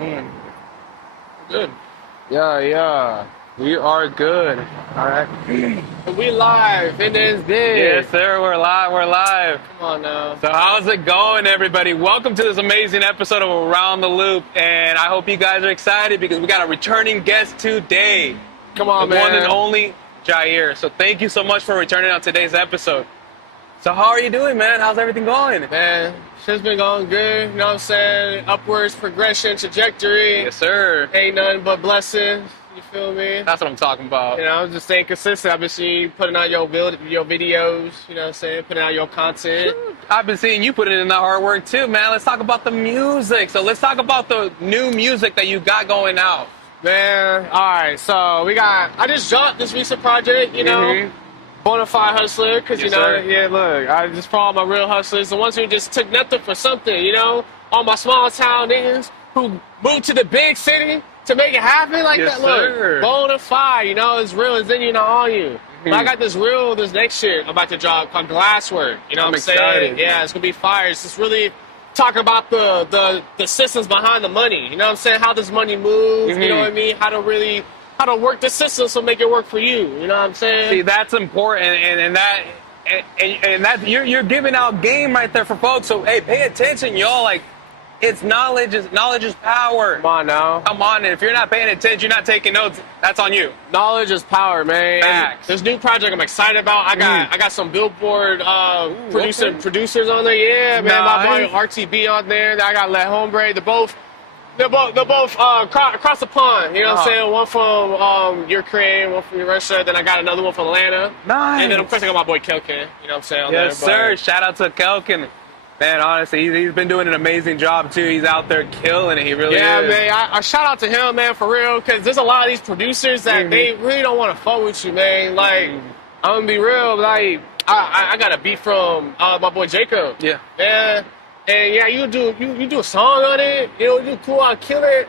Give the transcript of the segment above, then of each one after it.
Mm. Good. Yeah. We are good. All right. We live in this day. Yes, sir. We're live. Come on now. So how's it going, everybody? Welcome to this amazing episode of Around the Loop, and I hope you guys are excited because we got a returning guest today. Come on, the man. one and only Jiah'er. So thank you so much for returning on today's episode. So how are you doing, man? How's everything going? Man, shit's been going good. You know what I'm saying? Upwards progression trajectory. Yes, sir. Ain't nothing but blessings. You feel me? That's what I'm talking about. You know, I'm just staying consistent. I've been seeing you putting out your videos, you know what I'm saying? Putting out your content. I've been seeing you putting in the hard work too, man. Let's talk about the music. So let's talk about the new music that you got going out. Man, alright, so I just dropped this recent project, you know, Bonafide Hustler, because, Yes, you know, sir. yeah, look, I just for all my real hustlers, the ones who just took nothing for something, you know, all my small town niggas who moved to the big city to make it happen like Yes, that, look, sir. Bonafide, you know, it's real, it's in you, not on you. But I got this next shit I'm about to drop called Glasswork, you know I'm what I'm saying? excited. Yeah, it's gonna be fire. It's just really talking about the systems behind the money. You know what I'm saying? How does money move? You know what I mean? How to work the system so make it work for you. You know what I'm saying? See, that's important, and that you're giving out game right there for folks. So hey, pay attention, y'all. Like, it's knowledge is power. Come on now. Come on, and if you're not paying attention, you're not taking notes, that's on you. Knowledge is power, man. Facts. This new project I'm excited about. I got some Billboard producers on there. Yeah, man. Nice. My boy RTB on there. I got Le Hombre. They're both across the pond. You know what I'm saying? One from Ukraine, one from Russia. Then I got another one from Atlanta. Nice. And then of course I got my boy Kelkin. You know what I'm saying? On Yes, there, sir. Shout out to Kelkin. Man, honestly, he's been doing an amazing job too. He's out there killing it. He really is. Yeah, man. I shout out to him, man, for real, because there's a lot of these producers that they really don't want to fuck with you, man. Like, I'm gonna be real. Like, I got a beat from my boy Jacob. Yeah. Yeah. And yeah, you do a song on it. You know, you do cool. I'll kill it.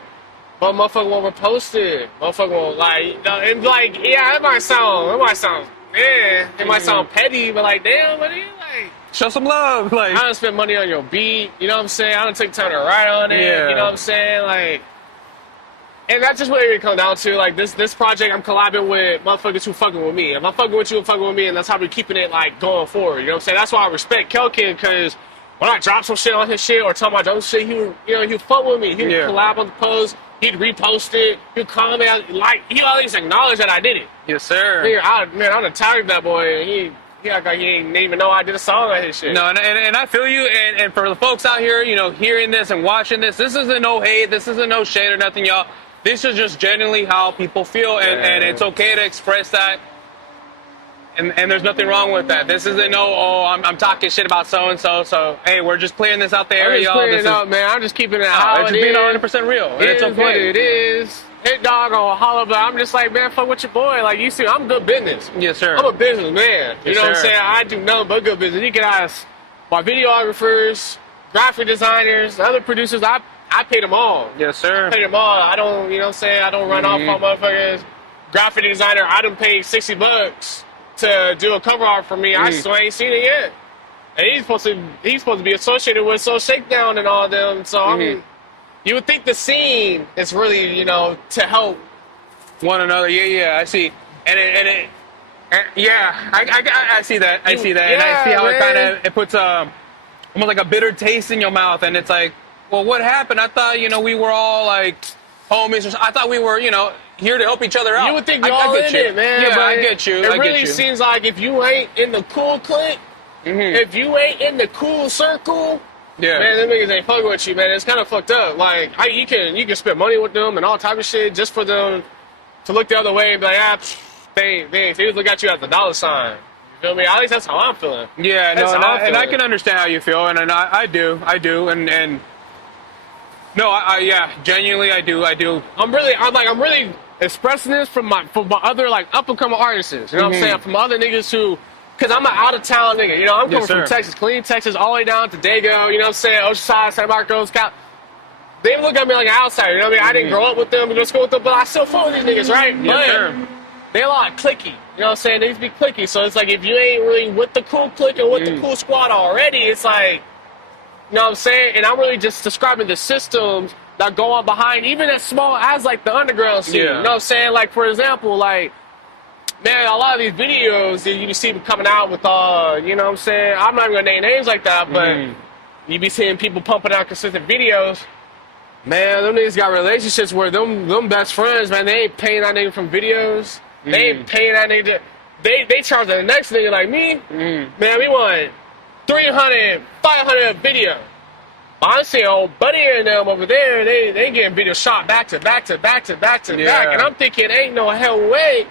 But motherfucker won't repost it. Motherfucker won't and like, yeah, it might sound, it might sound petty, but like, damn, but like. Show some love, like. I don't spend money on your beat, you know what I'm saying? I don't take time to write on it, Yeah. you know what I'm saying? Like, and that's just what it comes down to. Like, this project, I'm collabing with motherfuckers who fucking with me. If I'm fucking with you, I'm fucking with me, and that's how we're keeping it, like, going forward, you know what I'm saying? That's why I respect Kelkin, because when I drop some shit on his shit or tell my drop shit, he'd fuck with me. He would collab on the post, he'd repost it, he'd comment, like, he always acknowledge that I did it. Yes, sir. Man, I'm tagged that boy, and he act like he ain't even know I did a song on his shit. No, and I feel you, and for the folks out here, you know, hearing this and watching this isn't no hate, this isn't no shade or nothing, y'all. This is just genuinely how people feel, and it's okay to express that, and there's nothing wrong with that. This isn't I'm talking shit about so-and-so, so, hey, we're just clearing this out there, I'm just y'all. clearing it up, man. I'm just keeping it how it's it just being is. 100% real, and It it's is okay. what it is. Hit dog on holler, but I'm just like, man, fuck with your boy. Like, you see, I'm good business. Yes, sir. I'm a businessman. You Yes, know what I'm sir. saying? I do nothing but good business. You can ask my videographers, graphic designers, other producers. I pay them all. Yes, sir. I pay them all. I don't, you know what I'm saying? I don't run off on motherfuckers. Graphic designer, I done paid $60 to do a cover art for me. I still ain't seen it yet. And he's supposed to be associated with Soul Shakedown and all them. So I mean, you would think the scene is really, you know, to help One another, yeah, I see. I see that. I see that. And I see how it puts almost like a bitter taste in your mouth, and it's like, well, what happened? I thought, you know, we were all like homies. I thought we were, you know, here to help each other out. You would think you're all in it, man. Yeah, but I get you. It really seems like if you ain't in the cool clique, if you ain't in the cool circle, man, them niggas ain't fucking with you, man. It's kind of fucked up. Like, you can spend money with them and all type of shit just for them to look the other way and be like, they just look at you as a dollar sign. You feel me? At least that's how I'm feeling. Yeah, That's no, how I'm and I feeling. can understand how you feel, and I do, and no, genuinely I do. I'm really expressing this from my other like up and coming artists. You know what I'm saying? From other niggas who, cause I'm an out of town nigga. You know, I'm coming from Texas, clean Texas, all the way down to Dago. You know what I'm saying? Oceanside, San Marcos, Cal. They look at me like an outsider. You know what I mean? I didn't grow up with them, go school with them, but I still follow these niggas, right? Yes, sir. They a lot clicky. You know what I'm saying? They used to be clicky. So it's like if you ain't really with the cool clique and with the cool squad already, it's like, you know what I'm saying? And I'm really just describing the systems that go on behind even as small as like the underground scene. Yeah. You know what I'm saying? Like for example, like man, a lot of these videos that you see them coming out with you know what I'm saying? I'm not even gonna name names like that, but you be seeing people pumping out consistent videos. Man, them niggas got relationships where them best friends, man, they ain't paying that nigga from videos. They ain't paying that nigga. They charge the next nigga like me. Man, we want 300, 500 video. But I'm seeing old buddy and them over there, they getting video shot back to back to back to back to back. And I'm thinking, ain't no hell way.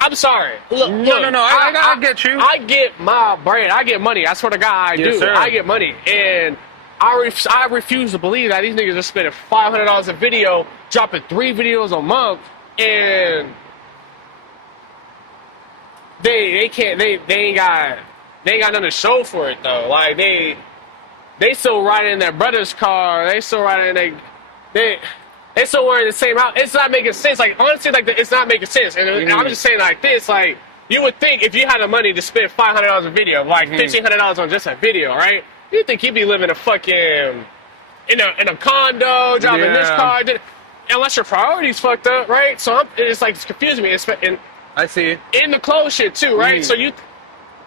I'm sorry. Look, No. I get you. I get my bread. I get money. I swear to God, I do. Sir. I get money. And I refuse to believe that these niggas are spending $500 a video, dropping 3 videos a month, and they ain't got nothing to show for it though. Like they still riding in their brother's car. They still riding in they still wearing the same outfit. It's not making sense. Like honestly, like it's not making sense. And I'm just saying like this. Like you would think if you had the money to spend $500 a video, like $1,500 on just a video, right? You think you'd be living a fucking in a condo, driving this car, unless your priorities fucked up, right? So it's like it's confusing me. I see. In the clothes shit too, right? So you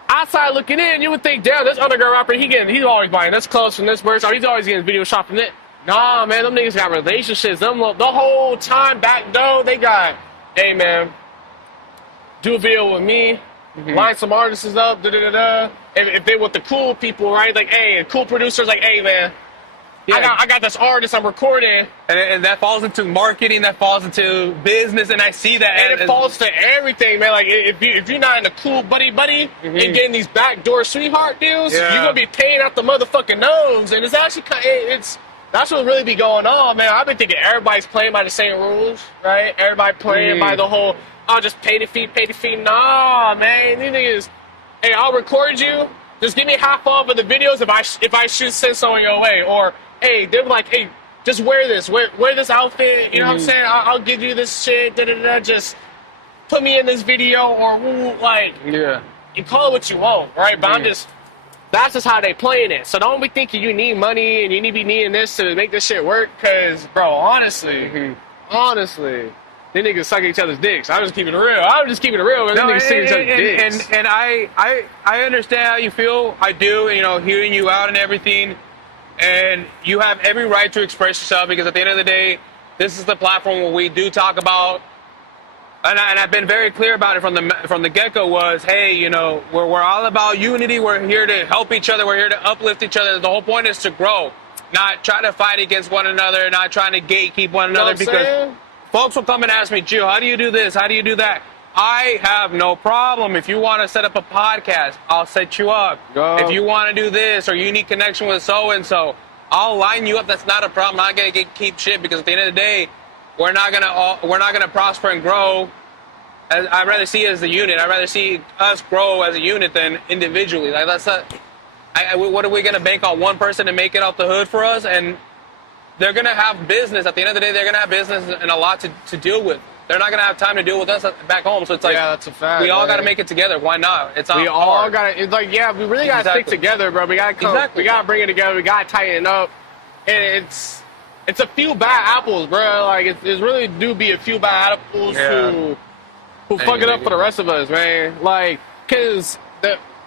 outside looking in, you would think, damn, this underground rapper, he's always buying this clothes from this merch, or he's always getting video shot from it. Nah, man, them niggas got relationships. The whole time back though, they got, hey man, do a video with me, line some artists up, da-da-da-da. If they with the cool people, right? Like, hey, cool producers, like, hey man, I got this artist I'm recording. And that falls into marketing, that falls into business, and I see that. And it falls to everything, man. Like, if you're not in a cool buddy and getting these backdoor sweetheart deals, you're going to be paying out the motherfucking nose. And it's actually that's what really be going on, man. I've been thinking everybody's playing by the same rules, right? Everybody playing by the whole, just pay the fee. Nah, man. These niggas, hey, I'll record you. Just give me half off of the videos if I should send someone your way. Or, hey, they're like, hey, just wear this. Wear this outfit. You know what I'm saying? I'll give you this shit. Da-da-da. Just put me in this video or, like, you call it what you want, right? But that's just how they playing it. So don't be thinking you need money and you need to be needing this to make this shit work. Because, bro, honestly, they niggas suck each other's dicks. I'm just keeping it real. These niggas suck each other's dicks. And I understand how you feel. I do, you know, hearing you out and everything. And you have every right to express yourself because at the end of the day, this is the platform where we do talk about, and I've been very clear about it from the get-go was, hey, you know, we're all about unity. We're here to help each other. We're here to uplift each other. The whole point is to grow, not try to fight against one another, not trying to gatekeep one another because folks will come and ask me, Gio, how do you do this? How do you do that? I have no problem. If you want to set up a podcast, I'll set you up. If you want to do this or you need connection with so-and-so, I'll line you up. That's not a problem. I'm not going to keep shit because at the end of the day, we're not gonna prosper and grow. I'd rather see it as a unit. I'd rather see us grow as a unit than individually. Like that's not. What are we gonna bank on one person to make it out the hood for us? And they're gonna have business. At the end of the day, they're gonna have business and a lot to deal with. They're not gonna have time to deal with us back home. So it's like, that's a fact. We all gotta make it together. Why not? It's not we hard. all gotta. It's like, we really gotta stick together, bro. We gotta come. We gotta bring it together. We gotta tighten it up. And it's a few bad apples, bro. Like it's really do be a few bad apples who fuck it up for the rest of us, man. Like, cause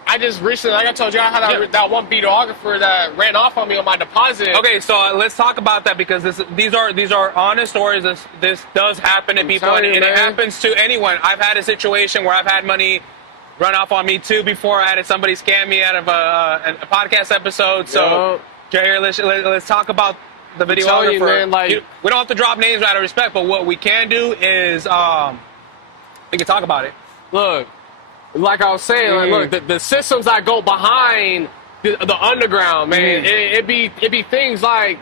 I just recently, like I told you, I had that one videographer that ran off on me on my deposit. Okay, so let's talk about that because these are honest stories. This does happen to people, and it happens to anyone. I've had a situation where I've had money run off on me too before. I had somebody scam me out of a podcast episode. So, Jiah'er, let's talk about the videographer. Man, like, we don't have to drop names out of respect, but what we can do is we can talk about it. Look, like I was saying, like, look, the systems that go behind the underground, man, it be things like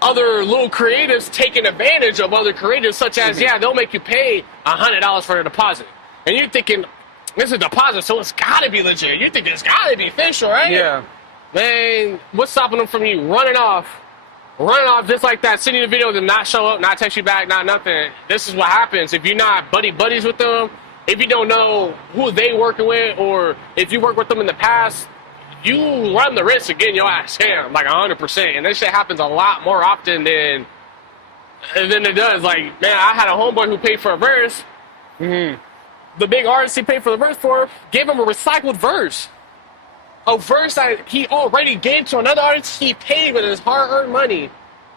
other little creatives taking advantage of other creatives, such as they'll make you pay $100 for a deposit, and you're thinking this is a deposit, so it's gotta be legit. You think it's gotta be official, right? Yeah. Man, what's stopping them from you running off just like that, sending the video to not show up, not text you back, not nothing? This is what happens if you're not buddies with them. If you don't know who they working with, or if you work with them in the past, you run the risk of getting your ass scammed like 100%. And this shit happens a lot more often than And then it does. Like, man, I had a homeboy who paid for a verse. Mm-hmm. The big artist he paid for the verse for gave him a recycled verse. A verse that he already gave to another artist he paid with his hard-earned money.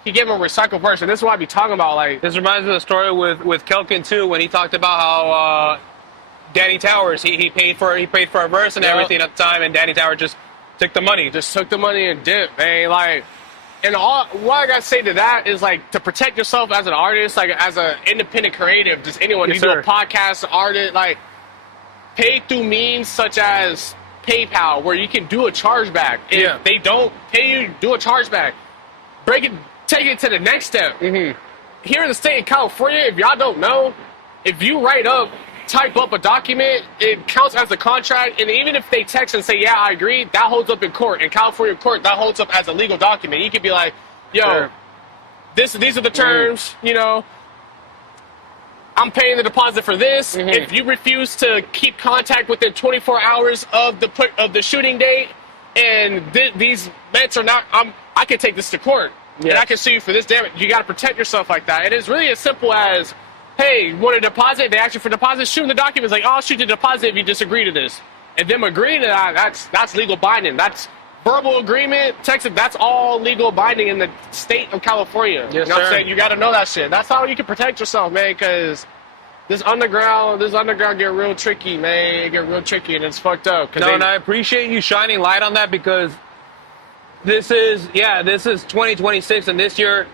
He gave him a recycled verse, and this is what I be talking about. Like, this reminds me of the story with Kelkin too, when he talked about how Danny Towers he paid for a verse and everything at the time, and Danny Towers just took the money. Just took the money and dipped, man. Like, and what I gotta say to that is, like, to protect yourself as an artist, like as an independent creative, just anyone, you do a podcast, artist, like, pay through means such as PayPal, where you can do a chargeback. If they don't pay you, do a chargeback. Take it to the next step. Mm-hmm. Here in the state of California, if y'all don't know, if you type up a document, it counts as a contract, and even if they text and say, yeah, I agree, that holds up in court. In California court, that holds up as a legal document. You could be like, yo, these are the terms, you know, I'm paying the deposit for this. Mm-hmm. If you refuse to keep contact within 24 hours of the shooting date, and these vets are not, I can take this to court, and I can sue you for this damage. You got to protect yourself like that. And it's really as simple as, hey, you want a deposit? They ask you for deposit. Shoot the documents like, oh, I'll shoot the deposit if you disagree to this. And them agreeing to that, that's legal binding. That's verbal agreement. Texas, that's all legal binding in the state of California. Yes, you know what I'm saying? You got to know that shit. That's how you can protect yourself, man, because this underground get real tricky, man. It get real tricky, and it's fucked up. And I appreciate you shining light on that, because this is 2026, and this year,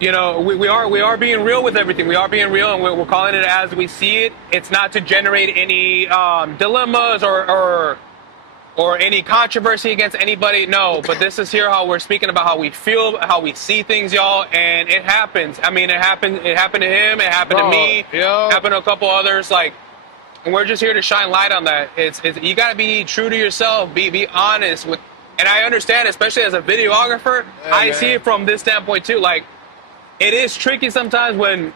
you know, we are being real with everything. We are being real, and we're calling it as we see it. It's not to generate any dilemmas or any controversy against anybody. No, but this is here how we're speaking about how we feel, how we see things, y'all, and it happens. I mean, it happened to him, it happened to me, it happened to a couple others, like, and we're just here to shine light on that. It's you gotta be true to yourself, be honest with, and I understand, especially as a videographer, I see it from this standpoint too. Like, it is tricky sometimes when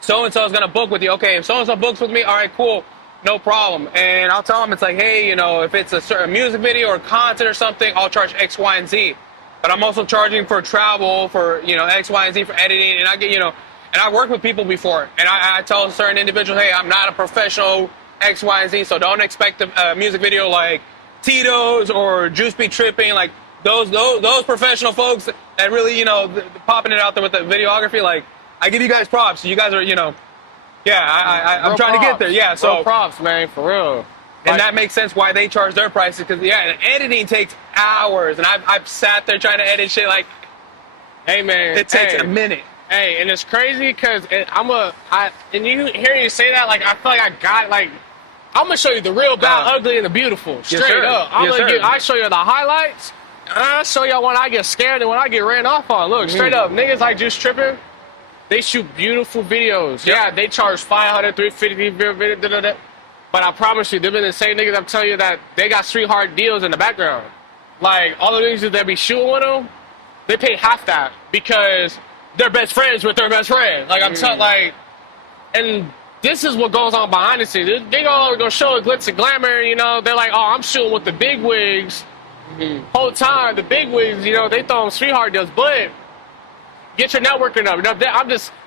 so-and-so is gonna book with you. Okay, if so-and-so books with me, all right, cool. No problem. And I'll tell them, it's like, hey, you know, if it's a certain music video or content or something, I'll charge X, Y, and Z. But I'm also charging for travel, for, you know, X, Y, and Z for editing. And I get, you know, and I worked with people before. And I tell certain individuals, hey, I'm not a professional X, Y, and Z, so don't expect a music video like Tito's or Juice Be Tripping. Like, those professional folks that really, you know, popping it out there with the videography, like, I give you guys props. You guys are, you know, I'm trying to get there. Yeah, so real props, man, for real. And that makes sense why they charge their prices, because editing takes hours, and I've sat there trying to edit shit like, hey man, it takes a minute. Hey, and it's crazy because and you hear you say that, like, I feel like I got, like, I'm gonna show you the real bad, ugly, and the beautiful, straight up. I show you the highlights, and I show y'all when I get scared and when I get ran off on. Look, straight up, niggas like Just Tripping. They shoot beautiful videos. Yep. Yeah, they charge $500, $350, but I promise you, they've been the same niggas I'm telling you that they got street hard deals in the background. Like, all the niggas that be shooting with them, they pay half that because they're best friends with their best friend. Like, I'm telling, like, and this is what goes on behind the scenes. They gonna show a glitz and glamour, you know. They're like, oh, I'm shooting with the big wigs. Whole time, the big wigs, you know, they throw them street hard deals, but get your networking up.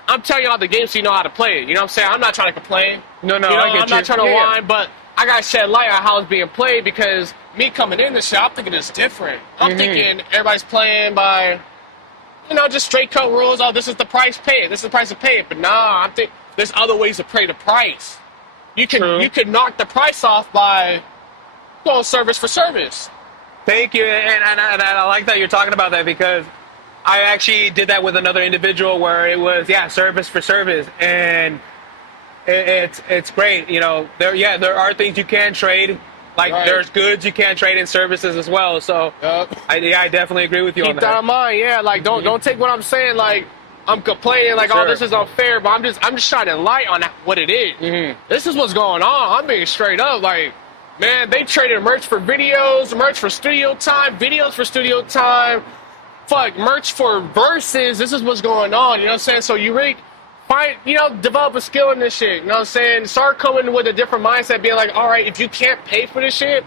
I'm telling y'all the game so you know how to play it. You know what I'm saying? I'm not trying to complain. No, you know, I'm not trying to whine, but I got to shed light on how it's being played, because me coming in this shit, I'm thinking it's different. I'm thinking everybody's playing by, you know, just straight cut rules. Oh, this is the price, pay it. This is the price to pay it. But nah, I'm thinking there's other ways to pay the price. You can knock the price off by going service for service. Thank you, and I like that you're talking about that, because I actually did that with another individual where it was, service for service, and it's great. You know, there are things you can trade, like there's goods you can trade in services as well. So I definitely agree with you on that. Keep that in mind, like don't take what I'm saying like I'm complaining like oh, this is unfair, but I'm just shining light on what it is. This is what's going on. I'm being straight up, like, man, they traded merch for videos, merch for studio time, videos for studio time. Fuck, merch for verses. This is what's going on, you know what I'm saying? So you really develop a skill in this shit, you know what I'm saying? Start coming with a different mindset, being like, all right, if you can't pay for this shit,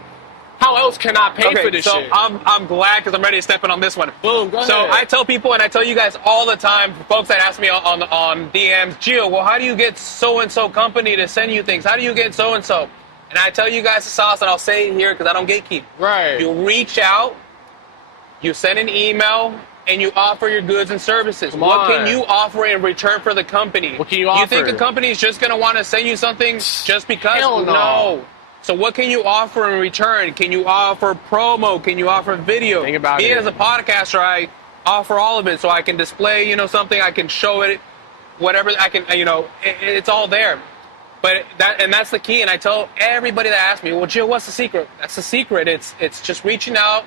How else can I pay for this so shit? I'm glad because I'm ready to step in on this one. Boom, go So ahead. I tell people and I tell you guys all the time, folks that ask me on DMs, Gio, well, how do you get so-and-so company to send you things? How do you get so-and-so? And I tell you guys the sauce, and I'll say it here because I don't gatekeep. Right. You reach out, you send an email, and you offer your goods and services. What can you offer in return for the company? What can you offer? You think a company is just going to want to send you something just because? Hell no. So what can you offer in return? Can you offer promo? Can you offer video? Think about Me it. as a podcaster, I offer all of it, so I can display, something. I can show it, whatever I can. It's all there. But that's the key. And I tell everybody that asks me, well, Jill, what's the secret? That's the secret. It's just reaching out.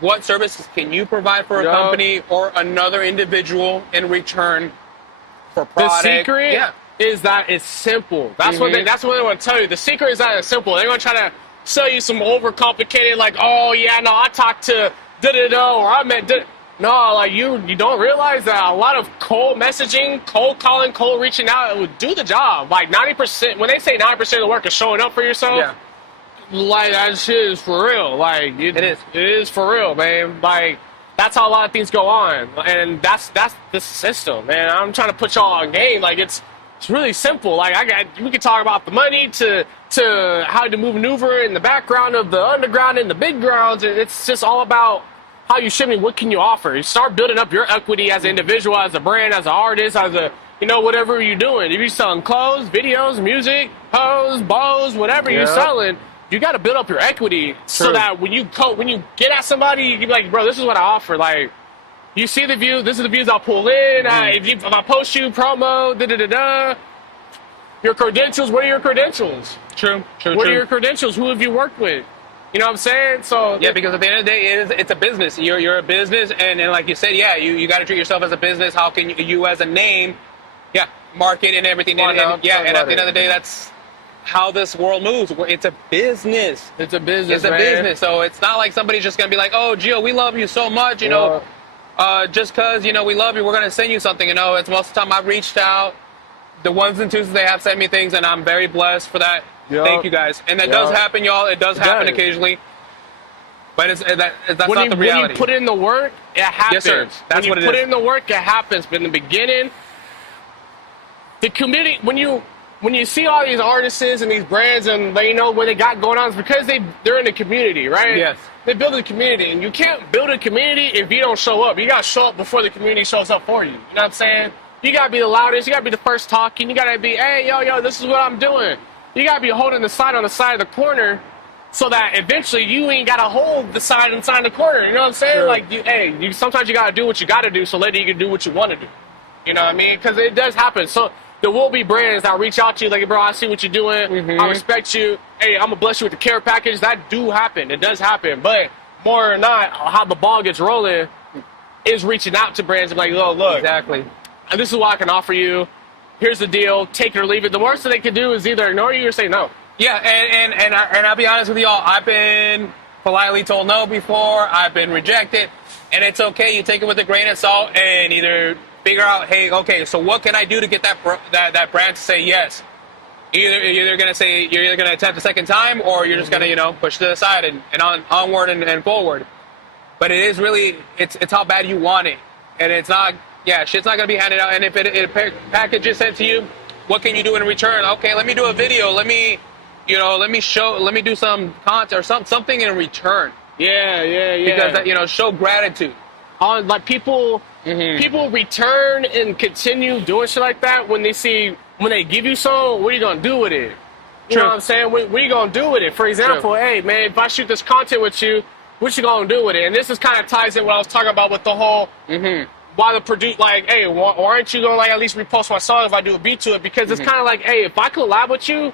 What services can you provide for a company or another individual in return for product? The secret is that it's simple. That's what they want to tell you. The secret is that it's simple. They're going to try to sell you some overcomplicated, like, oh yeah, no, I talked to da-da-da, or I meant no, like you don't realize that a lot of cold messaging, cold calling, cold reaching out, it would do the job. Like 90%, when they say 90% of the work is showing up for yourself, like that shit is for real. Like it is for real, man. Like that's how a lot of things go on, and that's the system, man. I'm trying to put y'all on game. Like it's really simple. Like we can talk about the money to how to maneuver in the background of the underground and the big grounds. It's just all about how you shipping. What can you offer? You start building up your equity as an individual, as a brand, as an artist, as a whatever you're doing. If you're selling clothes, videos, music, hoes, bows, whatever you're selling, you got to build up your equity so that when you get at somebody, you can be like, bro, this is what I offer. Like, you see the view, this is the views I'll pull in. If I post you, promo, da-da-da-da. Your credentials, what are your credentials? True. What are your credentials? Who have you worked with? You know what I'm saying? So yeah, because at the end of the day, it's a business. You're a business, and like you said, you got to treat yourself as a business. How can you as a name, market and everything. And at the end of the day, that's how this world moves. It's a business. It's a business, It's a business. So it's not like somebody's just going to be like, oh, Gio, we love you so much, just because, we love you, we're going to send you something. It's most of the time I've reached out. The ones and twos, they have sent me things, and I'm very blessed for that. Thank you, guys. And that does happen, y'all. It does happen occasionally. But that's not the reality. When you put in the work, it happens. Yes, sir. That's what it is. When you put in the work, it happens. But in the beginning, the community, when you see all these artists and these brands and what they got going on, it's because they're in the community, right? Yes. They build a community, and you can't build a community if you don't show up. You got to show up before the community shows up for you. You know what I'm saying? You got to be the loudest. You got to be the first talking. You got to be, hey, yo, this is what I'm doing. You got to be holding the sign on the side of the corner so that eventually you ain't got to hold the sign inside the corner. You know what I'm saying? Sure. Like, sometimes you got to do what you got to do so later you can do what you want to do. You know what I mean? Because it does happen. So there will be brands that reach out to you like, bro, I see what you're doing. I respect you. Hey, I'm going to bless you with the care package. That do happen. It does happen. But more or not, how the ball gets rolling is reaching out to brands and like, oh, look. Exactly. And this is what I can offer you. Here's the deal. Take it or leave it. The worst that they can do is either ignore you or say no. Yeah, and I'll be honest with y'all. I've been politely told no before. I've been rejected. And it's okay. You take it with a grain of salt and either figure out, hey, okay, so what can I do to get that brand to say yes? You're either going to attempt a second time, or you're just going to, push to the side and onward and forward. But it is really, it's how bad you want it. And it's not, shit's not going to be handed out. And if a package is sent to you, what can you do in return? Okay, let me do a video. Let me do some content or something in return. Yeah. Because, show gratitude. Like people return and continue doing shit like that when they give you something. What are you gonna do with it? You know what I'm saying? What are you gonna do with it? For example, hey man, if I shoot this content with you, what you gonna do with it? And this is kind of ties in what I was talking about with the whole why the produce, like, hey, why aren't you gonna at least repost my song if I do a beat to it? Because it's kind of like, hey, if I collab with you,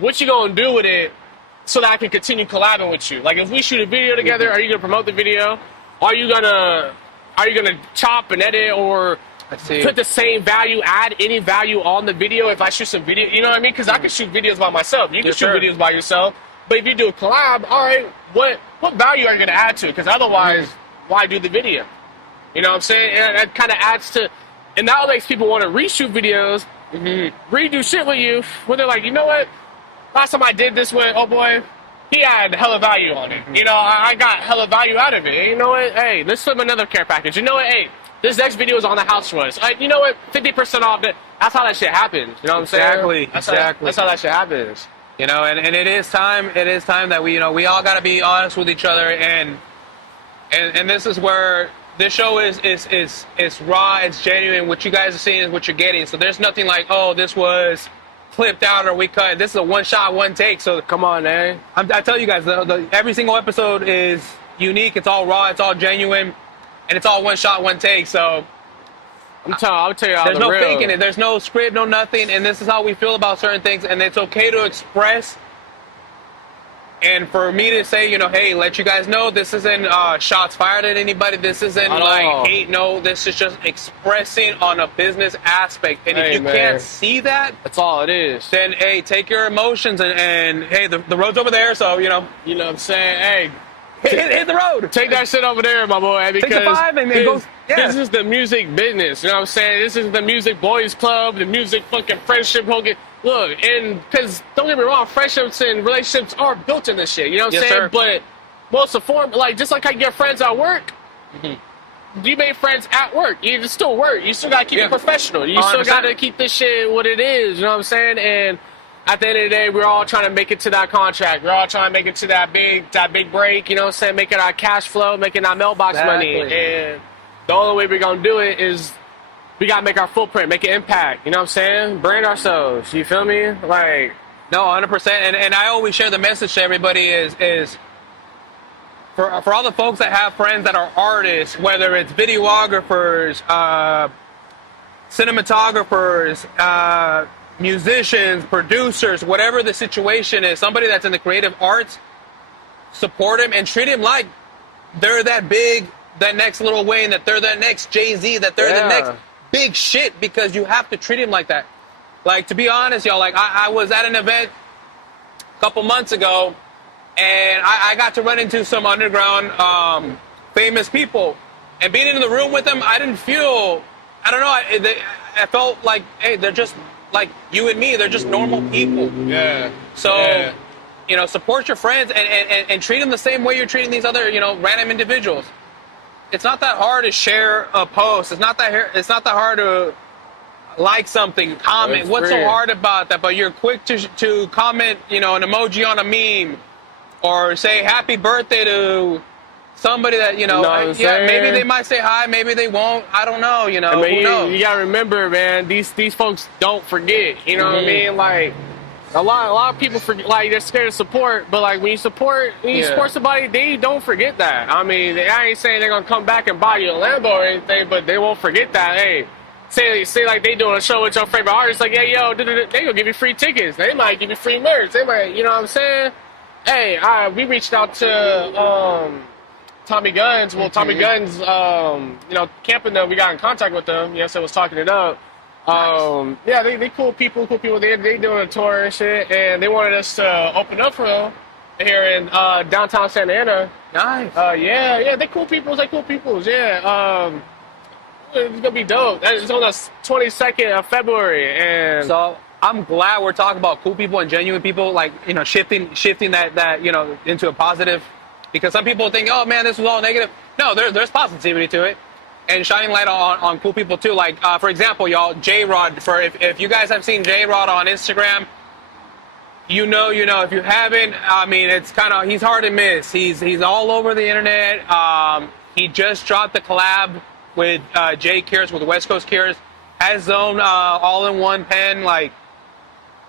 what you gonna do with it so that I can continue collabing with you? Like if we shoot a video together, are you gonna promote the video? Are you gonna chop and edit or put the same value, add any value on the video if I shoot some video? You know what I mean? Because I can shoot videos by myself. You can shoot videos by yourself. But if you do a collab, all right, what value are you going to add to it? Because otherwise, why do the video? You know what I'm saying? And that kind of adds to, and that makes people want to reshoot videos, redo shit with you, where they're like, you know what? Last time I did this with, oh boy, he had hella value on it. You know, I got hella value out of it. And you know what? Hey, let's flip another care package. You know what? Hey, this next video is on the house rush. You know what? 50% off. That's how that shit happens. You know what I'm saying? Exactly. That's how that shit happens. You know, and it is time. It is time that we all got to be honest with each other, and this is where this show is raw. It's genuine. What you guys are seeing is what you're getting. So there's nothing like, oh, this was clipped out or we cut. This is a one shot, one take. So come on, man. I tell you guys, every single episode is unique. It's all raw. It's all genuine, and it's all one shot, one take. So I'll tell you all there's the no real. faking it. There's no script, no nothing. And this is how we feel about certain things. And it's okay to express. And for me to say, you know, hey, let you guys know, this isn't shots fired at anybody. This isn't like hate. No, this is just expressing on a business aspect. And if you can't see that, that's all it is. Then, hey, take your emotions and hey, the road's over there. So, you know what I'm saying? Hey, hit the road. Take that shit over there, my boy. Because take the 5 and go. Yeah. This is the music business. You know what I'm saying? This is the music boys club, the music fucking friendship. Look, and because don't get me wrong, friendships and relationships are built in this shit. You know what I'm saying? Sir. But most of form, like just like how you get friends at work, you made friends at work. You still work. You still gotta keep it professional. You 100%. still gotta keep this shit what it is. You know what I'm saying? And at the end of the day, we're all trying to make it to that contract. We're all trying to make it to that big break. You know what I'm saying? Making our cash flow, making our mailbox money. And the only way we're gonna do it is we gotta make our footprint, make an impact. You know what I'm saying? Brand ourselves. You feel me? Like, no, 100%. And I always share the message to everybody is for all the folks that have friends that are artists, whether it's videographers, cinematographers, musicians, producers, whatever the situation is, somebody that's in the creative arts, support him and treat him like they're that big, that next Lil Wayne, that they're that next Jay-Z, that they're the next big shit, because you have to treat him like that. Like, to be honest, y'all, like I was at an event a couple months ago, and I got to run into some underground famous people, and being in the room with them, I didn't feel, I don't know, I felt like, hey, they're just like you and me. They're just normal people. Yeah. So, you know, support your friends and treat them the same way you're treating these other, you know, random individuals. It's not that hard to share a post. It's not that hard to like something, comment. What's so hard about that? But you're quick to comment, you know, an emoji on a meme, or say happy birthday to somebody that, you know, maybe they might say hi, maybe they won't. I don't know, you know. I mean, who knows? you gotta remember, man, these folks don't forget. You know what I mean? Like, a lot of people forget, like, they're scared to support, but like when you support somebody, they don't forget that. I mean, I ain't saying they're gonna come back and buy you a Lambo or anything, but they won't forget that. Hey, say like they doing a show with your favorite artist, like, hey, yo, they gonna give you free tickets. They might give you free merch. They might, you know what I'm saying? Hey, we reached out to Tommy Guns. Well, Tommy Guns, you know, camping them, we got in contact with them. Yes, I was talking it up. Nice. Yeah, they cool people. They doing a tour and shit, and they wanted us to open up for them here in downtown Santa Ana. Nice. Yeah, they cool peoples. Yeah. It's gonna be dope. It's on the 22nd of February, and so I'm glad we're talking about cool people and genuine people, like, you know, shifting that, you know, into a positive, because some people think, oh man, this was all negative. No, there's positivity to it, and shining light on cool people too. Like, for example, y'all, J-Rod, if you guys have seen J-Rod on Instagram, you know, if you haven't, I mean, it's kind of, he's hard to miss. He's all over the internet. He just dropped the collab with Jay Kears, with West Coast Kears, has his own all-in-one pen, like,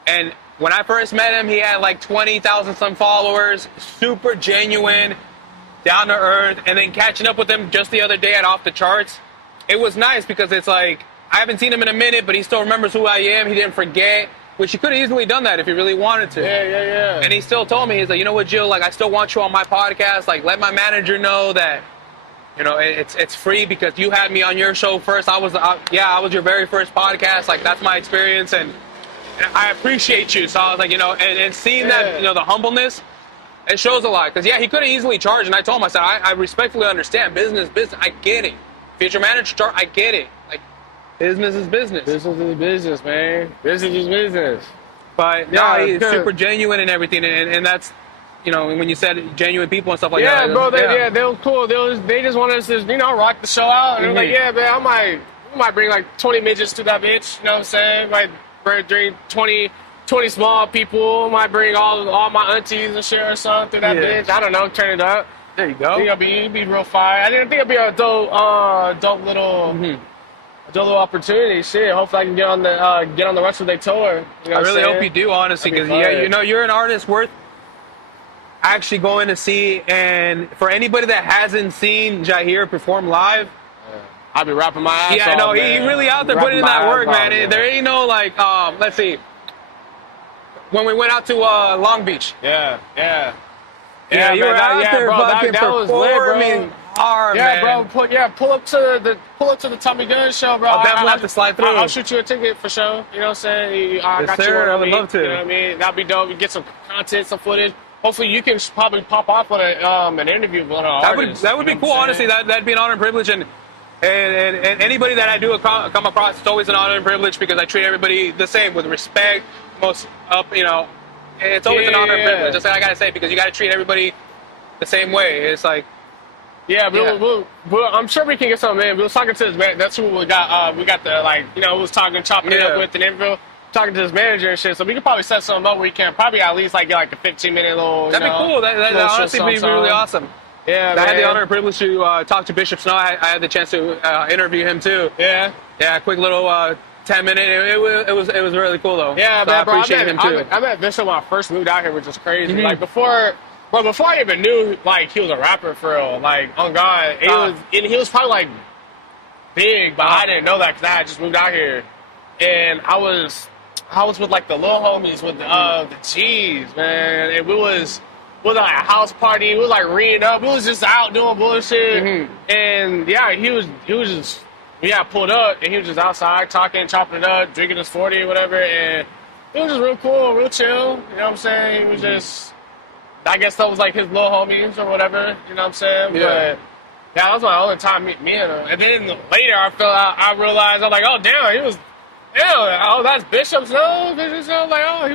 and when I first met him, he had like 20,000 some followers, super genuine, down to earth, and then catching up with him just the other day at Off the Charts, it was nice because it's like, I haven't seen him in a minute, but he still remembers who I am. He didn't forget, which he could have easily done that if he really wanted to. Yeah. And he still told me, he's like, you know what, Jill, like, I still want you on my podcast. Like, let my manager know that, you know, it's free because you had me on your show first. I was your very first podcast. Like, that's my experience, and I appreciate you. So I was like, you know, and seeing that, you know, the humbleness, it shows a lot. Because, yeah, he could have easily charged, and I told him, I said, I respectfully understand. Business, I get it. Feature manager, I get it. Like, business is business. Business is business, man. Business is business. But, no, he's super genuine and everything, and that's you know, when you said genuine people and stuff like Yeah, that. bro. They were cool. They just wanted us to, you know, rock the show out. And they're like, yeah, man, we might bring like 20 midgets to that bitch. You know what I'm saying? Might bring 20 small people. Might bring all my aunties and shit or something through that bitch. I don't know. Turn it up. There you go. I think it'll be real fire. I didn't think it'd be a dope little opportunity. Shit. Hopefully I can get on the rest of their tour. You know I really hope you do, honestly, because you know, you're an artist worth actually going to see. And for anybody that hasn't seen Jiah'er perform live, I'll be rapping my ass off. Yeah, no, he really out there putting in that work, man. Man. There ain't no like, let's see, when we went out to Long Beach. Yeah, You were out there bro, fucking that was lit, bro. performing hard, man. Bro, pull up to the Tommy Gunn show, bro. I'll definitely have to slide through. I'll shoot you a ticket for sure. You know what I'm saying? I got sir, you I would love to. You know what I mean? That'd be dope. You get some content, some footage. Hopefully, you can probably pop off on an interview with one of our artists. That would be cool, honestly. That'd be an honor and privilege. And anybody that I do come across, it's always an honor and privilege because I treat everybody the same with respect. You know, it's always an honor and privilege. That's what I gotta say, because you gotta treat everybody the same way. It's like, I'm sure we can get something in. We was talking to his man. That's who we got. We got the, like, you know, we was chopping it up with an interview, talking to his manager and shit. So we could probably set something up where we can probably at least like get like a 15-minute little. That'd be cool. That honestly be really awesome. Yeah, I had the honor and privilege to talk to Bishop Snow. I had the chance to interview him too. Yeah, quick little 10-minute. It was really cool though. Yeah, so man, bro. I appreciate him too. I met Bishop when I first moved out here, which is crazy. Like before I even knew like he was a rapper for real. Like, on God, he was probably like big, but I didn't know that because I had just moved out here, and I was with like the little homies with the G's, man, and we was like a house party. We was like reading up. We was just out doing bullshit, and he was just pulled up, and he was just outside talking, chopping it up, drinking his 40 or whatever, and it was just real cool, real chill. You know what I'm saying? He was just, I guess that was like his little homies or whatever. You know what I'm saying? Yeah. But that was my only time meeting him. And then later I realized, I'm like, oh damn, that's Bishop's no. Bishop's no. Like, oh,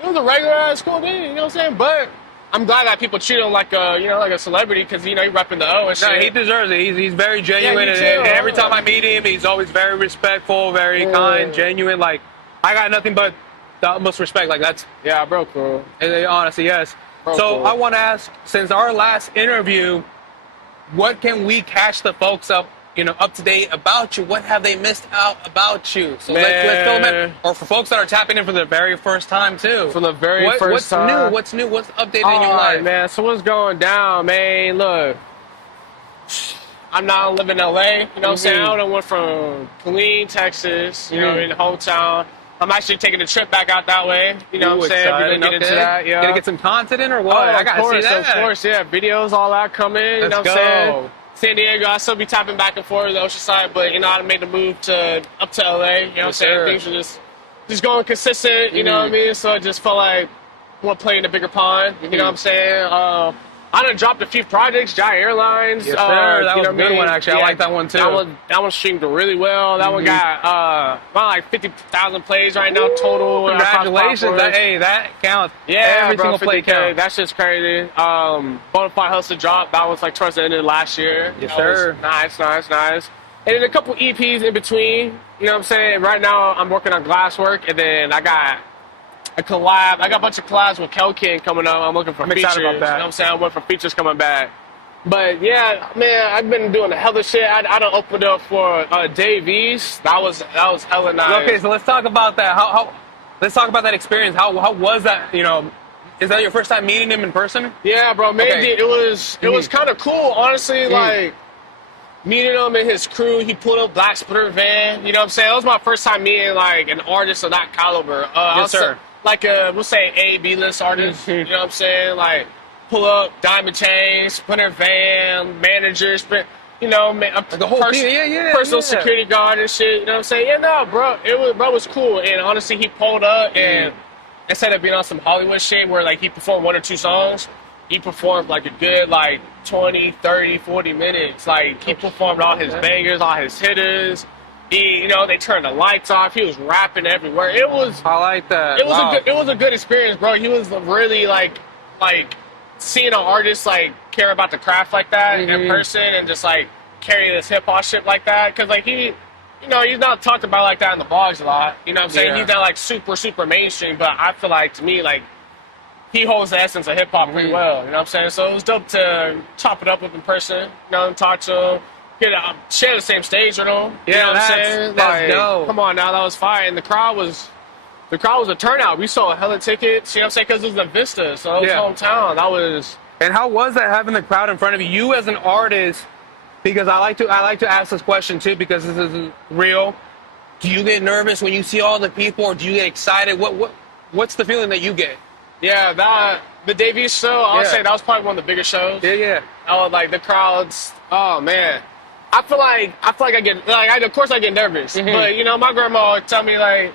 he was a regular ass cool dude. You know what I'm saying? But I'm glad that people treat him like a celebrity, because he's repping the O and shit. No, he deserves it. He's very genuine, and every time I meet him, he's always very respectful, very kind, genuine. Like, I got nothing but the utmost respect. Like, that's bro, cool. Honestly, yes. Bro, so cool. I want to ask, since our last interview, what can we catch the folks up to date about you? What have they missed out about you? So let's fill them in. Or for folks that are tapping in for the very first time too. For the first time. What's new? What's updated in your life? Man, so what's going down, man? Look, I'm now living in LA. You know what I'm saying? I went from Killeen, Texas, in the hometown. I'm actually taking a trip back out that way. You know what I'm saying? We're gonna get into that. Yeah. Gonna get some content in or what? I gotta see that. Of course, yeah. Videos, all that coming. You know what I'm saying? San Diego, I still be tapping back and forth the ocean side, but I made the move up to LA. You know what I'm saying? Things are just going consistent. You know what I mean? So I just felt like I want to play in a bigger pond. You know what I'm saying? I done dropped a few projects, Jiah'er Lines. Yes, sir. That was a good one, actually. I like that one, too. That one streamed really well. That one got about like 50,000 plays right now total. Congratulations. That counts. Yeah, every single play counts. That's just crazy. Bonafide Hustle dropped. That was like towards the end of last year. Yes, sir. Nice. And then a couple EPs in between. You know what I'm saying? Right now, I'm working on Glasswork, and then I got a collab. I got a bunch of collabs with Kelkin coming up. I'm looking for features. Excited about that. You know what I'm saying? I'm waiting for features coming back. But yeah, man, I've been doing a hell of shit. I done opened up for Dave East. That was hella nice. Okay, so let's talk about that. Let's talk about that experience. How was that? Is that your first time meeting him in person? Yeah, bro. Maybe it was kind of cool, honestly. Like, meeting him and his crew, he pulled up Black Splitter van. You know what I'm saying? That was my first time meeting like an artist of that caliber. Yes, sir. Like we'll say A, B-list artist. You know what I'm saying? Like, pull up, diamond chain, Splinter van, manager, the whole team. Personal security guard and shit. You know what I'm saying? Yeah, no, bro. It was cool. And honestly, he pulled up and instead of being on some Hollywood shit where like he performed 1 or 2 songs, he performed like a good like 20, 30, 40 minutes. Like, he performed all his bangers, all his hitters. They turned the lights off. He was rapping everywhere. I like that. It was a good experience, bro. He was really like seeing an artist like care about the craft like that in Mhm. person and just like carry this hip hop shit like that. Cause like he, you know, he's not talked about like that in the blogs a lot. You know what I'm saying? Yeah. He's not like super mainstream, but I feel like to me like he holds the essence of hip hop pretty well. You know what I'm saying? So it was dope to chop it up with him in person. You know, talk to him, share the same stage with him. You know what I'm saying? That's Like, dope. come on now, that was fire, and the crowd was a turnout. We sold hella tickets. You know what I'm saying? Because it was the Vista, so it was Yeah. hometown. That was. And how was that having the crowd in front of you? You as an artist, because I like to ask this question too, because this is real. Do you get nervous when you see all the people, or do you get excited? What's the feeling that you get? Yeah, the debut show, I would Yeah. say that was probably one of the biggest shows. Yeah. I was like the crowds. Oh man, I feel like I get like of course I get nervous, but you know my grandma would tell me like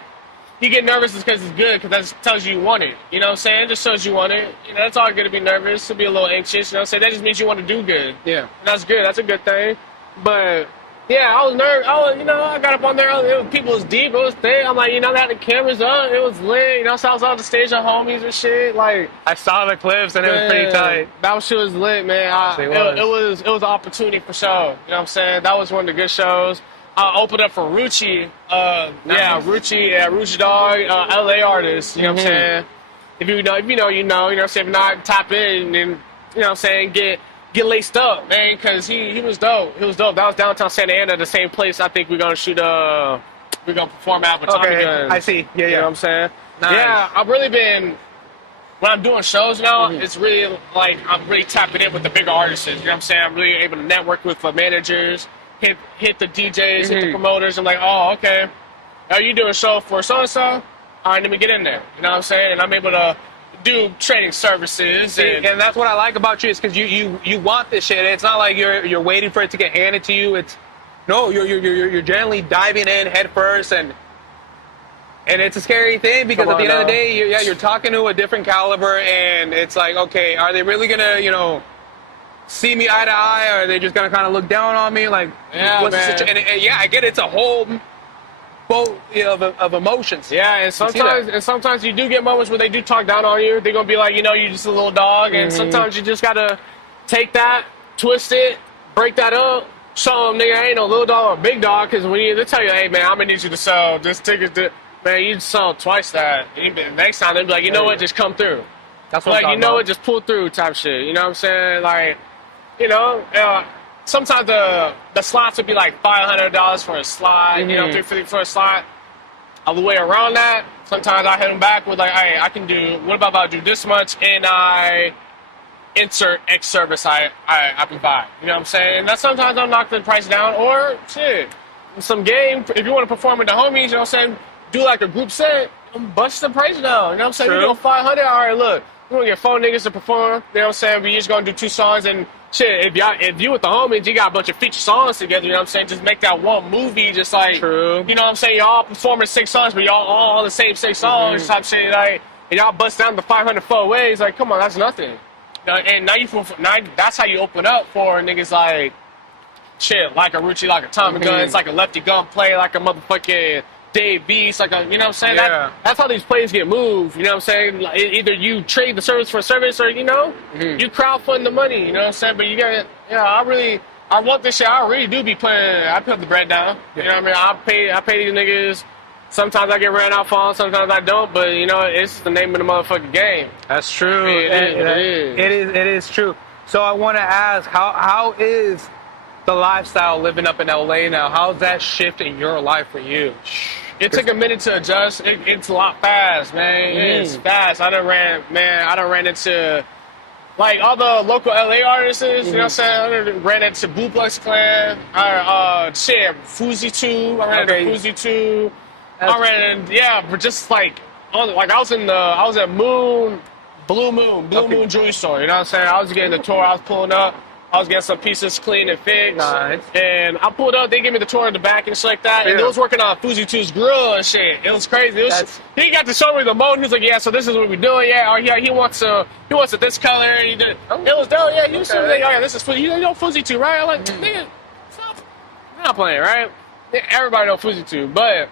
you get nervous is because it's good because that tells you want it. You know what I'm saying? It just shows you want it. You know that's all good to be nervous, to be a little anxious. You know what I'm saying? That just means you want to do good. Yeah. And that's good. That's a good thing. But yeah, I was nervous. I got up on there. People was deep. It was thick. I'm like, you know, they had the cameras up. It was lit. You know, so I was on the stage with homies and shit. Like, I saw the clips and it was pretty man, tight. That shit was lit, man. It was an opportunity for sure. You know what I'm saying? That was one of the good shows. I opened up for Rucci. Yeah, Rucci Dog, LA artist. You know what I'm saying? If you know, you know. You know what I'm saying? If not, tap in and you know what I'm saying? Get laced up, man, because he was dope. He was dope. That was downtown Santa Ana, the same place I think we're gonna shoot we're gonna perform at with Tommy Guns. I see. Yeah. You know what I'm saying? Nice. Yeah, I've really been when I'm doing shows now, it's really like I'm really tapping in with the bigger artists. You know what I'm saying? I'm really able to network with the managers, hit the DJs, hit the promoters. I'm like, oh, okay. Are you doing a show for so and so? All right, let me get in there. You know what I'm saying? And I'm able to do training services, and that's what I like about you is because you want this shit. It's not like you're waiting for it to get handed to you. It's no, you're generally diving in head first, and it's a scary thing because at the end of the day, you're talking to a different caliber, and it's like, okay, are they really gonna see me eye to eye, or are they just gonna kind of look down on me? Like, what's the situation? And yeah, I get it. It's a whole boat of emotions. Yeah, and sometimes you do get moments where they do talk down on you. They're gonna be like, you know, you're just a little dog, and sometimes you just gotta take that, twist it, break that up, show them, nigga, I ain't no little dog or big dog, because when they tell you, hey man, I'm gonna need you to sell this ticket, man, you sell twice that. And next time they'll be like, you know what, just come through. That's what like, you know what, just pull through type shit. You know what I'm saying? Like, you know. Sometimes the slots would be like $500 for a slot, you know, $350 for a slot. All the way around that, sometimes I hit them back with like, hey, I can do. What about if I do this much and I insert X service I provide? You know what I'm saying? That sometimes I'll knock the price down, or shit, some game. If you want to perform with the homies, you know what I'm saying? Do like a group set, bust the price down. You know what I'm saying? True. We doing 500. All right, look, we're gonna get 4 niggas to perform. You know what I'm saying? We just gonna do 2 songs and. Shit, if you with the homies, you got a bunch of feature songs together, you know what I'm saying? Just make that one movie just like, True. You know what I'm saying? Y'all performing 6 songs, but y'all all the same 6 songs type shit, like, and y'all bust down the 500 4 ways, like, come on, that's nothing. And now that's how you open up for niggas like, shit, like a Rucci, like a Tommy Guns, like a Lefty Gunplay, like a motherfucking Dave Beast, like a, you know what I'm saying? Yeah. That's how these plays get moved, you know what I'm saying? Like, either you trade the service for service, or, you know, you crowdfund the money, you know what I'm saying? But you got, I want this shit. I really do be putting, I put the bread down. You know what I mean? I pay these niggas. Sometimes I get ran out for them, sometimes I don't, but, you know, it's the name of the motherfucking game. That's true. It is true. So I want to ask, how is the lifestyle living up in LA now? How's that shift in your life for you? It took a minute to adjust. It's a lot fast, man. It's fast. I done ran into like all the local LA artists. You know what I'm saying? I done ran into Blue Bloods Clan. Fuzi 2. I ran into Fuzi 2. I ran in, but just like I was at Blue Moon Jewelry Store. You know what I'm saying? I was getting the tour. I was pulling up. I was getting some pieces clean and fixed. Nice. And I pulled up. They gave me the tour in the back and shit like that. And they was working on Fuzi 2's grill and shit. It was crazy. He got to show me the mode. He was like, yeah, so this is what we're doing. Yeah, he wants it this color. And he did. It was dope. Yeah, he was like, oh yeah, this is Fuzi. You know Fuzi 2, right? I'm like, nigga, stop. I'm not playing, right? Yeah, everybody know Fuzi 2, but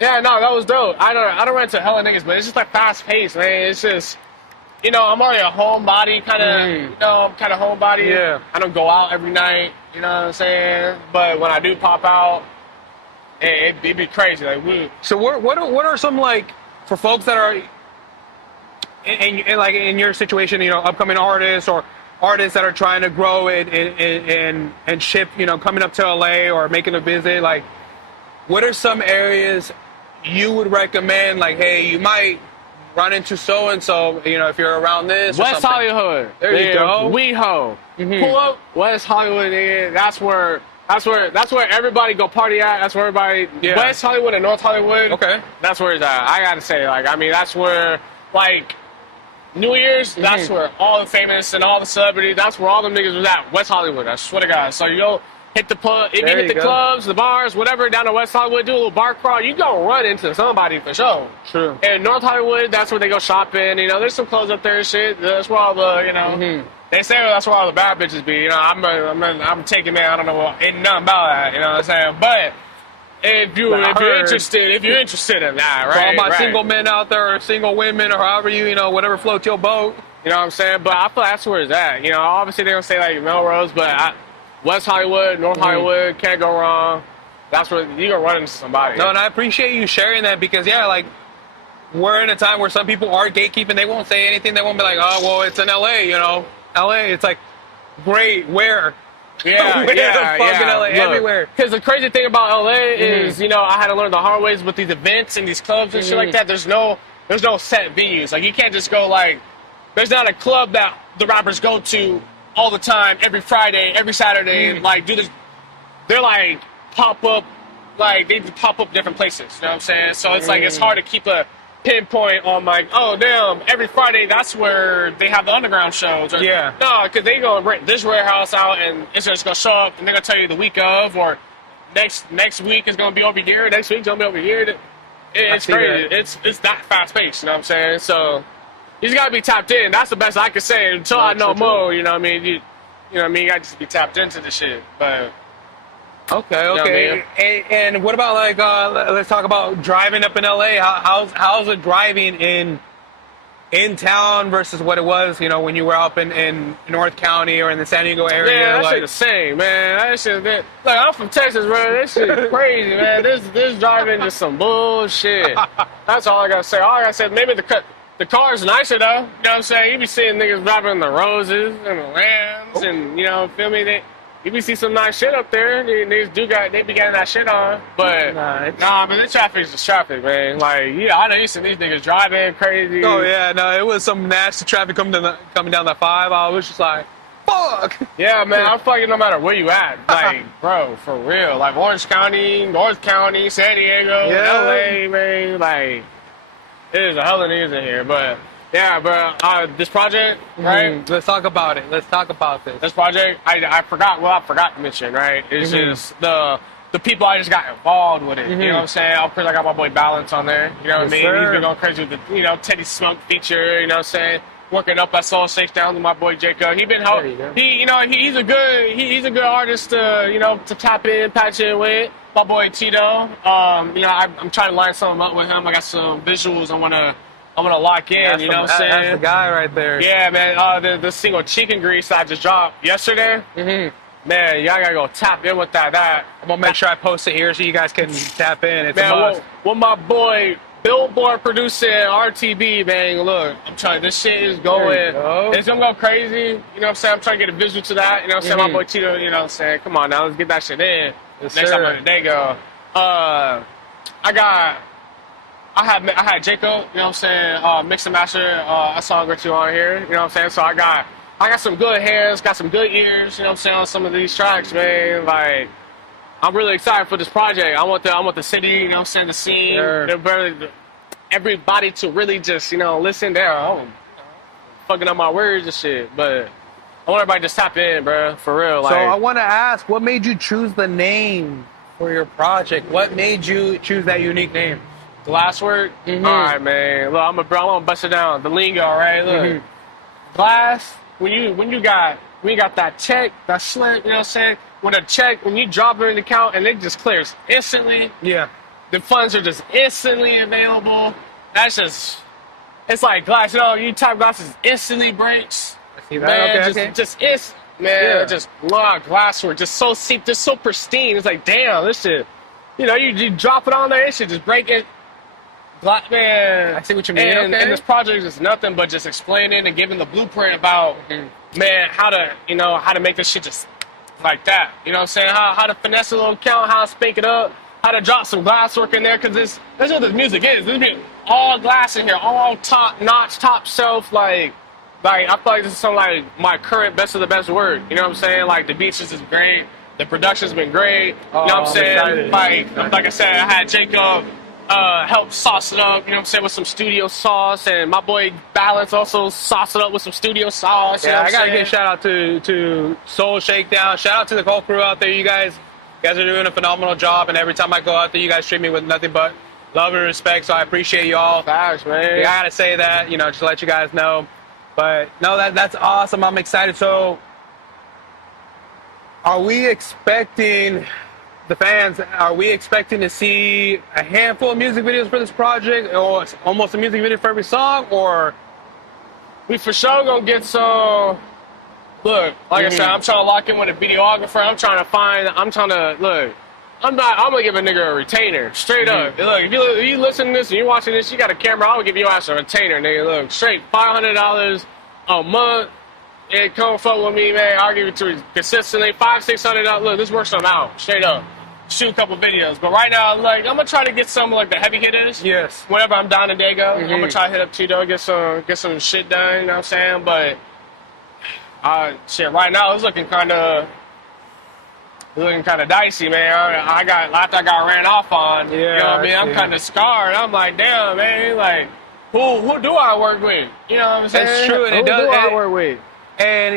yeah, no, that was dope. I don't run into hella niggas, but it's just like fast paced, man. It's just. you know, I'm already a homebody kind of, you know, I'm kind of homebody. Yeah. I don't go out every night, you know what I'm saying? But when I do pop out, it'd be crazy. Like, So what are some, like, for folks that are like in your situation, you know, upcoming artists or artists that are trying to grow and ship, you know, coming up to LA or making a visit, like, what are some areas you would recommend? Like, hey, you might run into so and so, you know, if you're around this. West Hollywood. There you go. WeHo. Pull up West Hollywood, nigga. That's where everybody go party at. That's where everybody. Yeah. West Hollywood and North Hollywood. Okay. That's where it's at. I gotta say, like, I mean, that's where, like, New Year's. That's where all the famous and all the celebrities. That's where all the niggas was at. West Hollywood. I swear to God. So you go hit the pub. If you hit the clubs, the bars, whatever, down to West Hollywood, do a little bar crawl. You gonna run into somebody for sure. True. And North Hollywood, that's where they go shopping. You know, there's some clubs up there and shit. That's where all the, you know, they say that's where all the bad bitches be. You know, I'm taking man. I don't know ain't nothing about that. You know what I'm saying? But if you're interested in that, right? For all my right. single men out there, or single women, or however you know, whatever floats your boat. You know what I'm saying? But I feel like that's where it's at. You know, obviously they're gonna say like Melrose, but West Hollywood, North Hollywood, can't go wrong. That's where you gonna run into somebody. No, and I appreciate you sharing that because, yeah, like, we're in a time where some people are gatekeeping. They won't say anything. They won't be like, oh, well, it's in LA, you know. LA, it's like, great, where? Yeah, Where the fuck in LA? Look, everywhere. Because the crazy thing about LA is, you know, I had to learn the hard ways with these events and these clubs and shit like that. There's no set venues. Like, you can't just go like, there's not a club that the rappers go to all the time, every Friday, every Saturday, and like do this. They're like pop up, like they pop up different places. You know what I'm saying? So it's like it's hard to keep a pinpoint on like, oh damn, every Friday that's where they have the underground shows. Or, Yeah. No, because they gonna rent this warehouse out and it's just gonna show up and they're gonna tell you the week of or next week is gonna be over here. Next week's gonna be over here. It's crazy. It's that fast paced. You know what I'm saying? So. You just gotta be tapped in. That's the best I can say until I know more. You know what I mean? You know what I mean? You gotta just be tapped into the shit. But Okay. You know what I mean? And what about, like, let's talk about driving up in LA. How's it driving in town versus what it was, you know, when you were up in North County or in the San Diego area? yeah, that like, shit the same, man. That shit. Like, I'm from Texas, bro. This shit crazy, man. This driving just some bullshit. That's all I gotta say. All I gotta say, maybe the car's nicer though. You know what I'm saying? You be seeing niggas driving the Roses and the Rams, and you know, feel me? You be see some nice shit up there. They be getting that shit on. But nah, man, the traffic's just traffic, man. Like, yeah, I know you see these niggas driving crazy. Oh yeah, no, it was some nasty traffic coming down that 5. I was just like, fuck. Yeah, man, I'm fucking no matter where you at. Like, bro, for real. Like Orange County, North County, San Diego, LA, man. Like. It is a hell of niggas in here, but yeah, bro. This project, right? Let's talk about it. Let's talk about this. This project, I forgot to mention, right? It's just the people I just got involved with it. You know what I'm saying? Of course, I got my boy Balance on there. You know what I mean? Sir. He's been going crazy with the, you know, Teddy Smoke feature. You know what I'm saying? Working up at Soul Shakedown with my boy Jacob. He's a good artist to, you know, to tap in, patch in with. My boy Tito. You know, I'm trying to line something up with him. I got some visuals I wanna lock in. You know what I'm saying? That's the guy right there. Yeah, man. The single Chicken Grease that I just dropped yesterday. Man, y'all gotta go tap in with that. I'm gonna make sure I post it here so you guys can tap in. It's a Man, must. what my boy Billboard producing RTB, man. Look, I'm trying. This shit is going. It's gonna go crazy. You know what I'm saying? I'm trying to get a visual to that. You know what I'm saying? My boy Tito. You know what I'm saying? Come on now, let's get that shit in. Yes, Next sir. time they go. I had Jacob. You know what I'm saying? Mix and master a song or two on here. You know what I'm saying? So I got some good hands, got some good ears. You know what I'm saying? On some of these tracks, man. Like. I'm really excited for this project. I want the city, you know what I'm saying, the scene, everybody to really just, you know, listen down. I'm fucking up my words and shit, but I want everybody to just tap in, bro, for real. Like, So I want to ask, what made you choose the name for your project? What made you choose that unique name? the last word? All right, man. Look, I'm gonna bust it down. The lingo, right? Look, glass. When you got that check, that slip, you know what I'm saying? When you drop it in the account and it just clears instantly, Yeah. the funds are just instantly available. That's just it's like glass. You know, you tap glasses, instantly breaks. I see that. Man, Okay, man, Yeah. just glasswork, just so seep, just so pristine. It's like, damn, this shit. You know, you drop it on there, it should just break it. Man, I see what you mean. And, Okay. and this project is nothing but just explaining and giving the blueprint about, man, how to make this shit just like that. You know what I'm saying? How to finesse a little count, how to spank it up, how to drop some glasswork in there, because that's what this music is. This music, all glass in here, all top notch, top shelf, like I feel like this is some like my current best of the best work. You know what I'm saying? Like the beats is great, the production's been great. You know what I'm saying? Like I said, I had Jacob help sauce it up. You know what I'm saying, with some studio sauce, and my boy Balance also sauce it up with some studio sauce. Yeah, you know I gotta saying? give a shout out to Soul Shakedown. Shout out to the whole crew out there. You guys are doing a phenomenal job, and every time I go out there, you guys treat me with nothing but love and respect. So I appreciate y'all. Facts, man. Yeah, I gotta say that, just to let you guys know. But no, that's awesome. I'm excited. So, are we expecting the fans? Are we expecting to see a handful of music videos for this project, or almost a music video for every song, or? We for sure gonna get some. Look, like I said, I'm trying to lock in with a videographer. I'm gonna give a nigga a retainer, straight up. Look, if you listen to this and you watching this, you got a camera, I would give your ass a retainer, nigga. Look, straight $500 a month. And come fuck with me, man. I'll give it to you consistently. $500-$600. Look, this works something out, straight up. Shoot a couple videos. But right now, like, I'm gonna try to get some like the heavy hitters. Yes. Whenever I'm down in Dago, I'm gonna try to hit up Tito, get some shit done, you know what I'm saying? But shit, right now it's looking kinda dicey, man. After I got ran off on, you know what I mean? I'm kinda scarred. I'm like, damn, man, like who do I work with? You know what I'm saying? It's true, and who it does. do I work with? And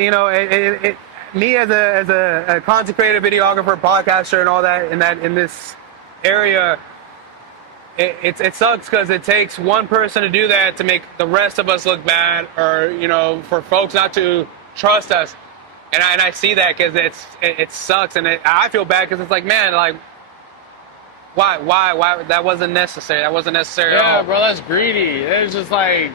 me as a content creator, videographer, podcaster, and all that in this area, it sucks because it takes one person to do that to make the rest of us look bad, or for folks not to trust us. And I see that because it sucks, and I feel bad because it's like, man, like why that wasn't necessary. That wasn't necessary at all. Yeah, bro, that's greedy. It's just like.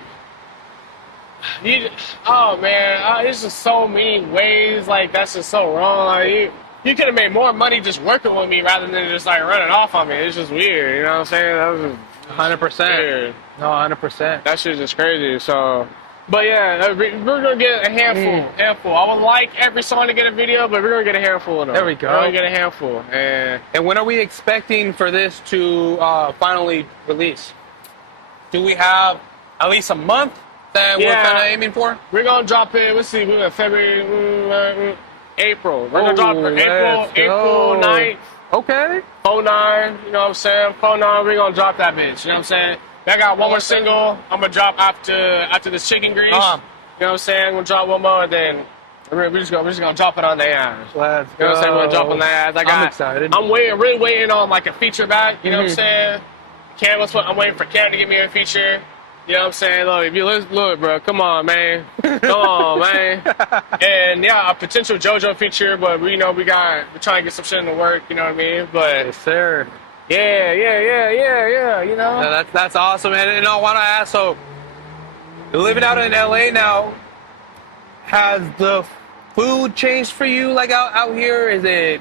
It's just so many ways. Like that's just so wrong. Like you could have made more money just working with me rather than just like running off on me. It's just weird. You know what I'm saying? That was 100%. No, 100%. That shit's just crazy. So, but yeah, we're gonna get a handful. I would like every song to get a video, but we're gonna get a handful of them. There we go. We're gonna get a handful. And when are we expecting for this to finally release? Do we have at least a month that we're kind of aiming for? We're gonna drop it. Let's see. We're in February, April. We're gonna drop it April 9th. Okay. 09. You know what I'm saying? 09. We're gonna drop that bitch. You know what I'm saying? I got one more single. I'm gonna drop after this chicken grease. You know what I'm saying? We're gonna drop one more, and then we're just gonna drop it on their ass. Let's go. You know what I'm saying? We're gonna drop on their ass. I'm excited. I'm really waiting on like a feature back. You know what I'm saying? I'm waiting for Cam to give me a feature. You know what I'm saying? Look, if you look, bro, come on, man. Come on, man. And yeah, a potential JoJo feature, but we're trying to get some shit in the work, you know what I mean? But Yes, sir. yeah, you know? Yeah, that's awesome. And I want to ask, so living out in LA now, has the food changed for you, like out here? Is it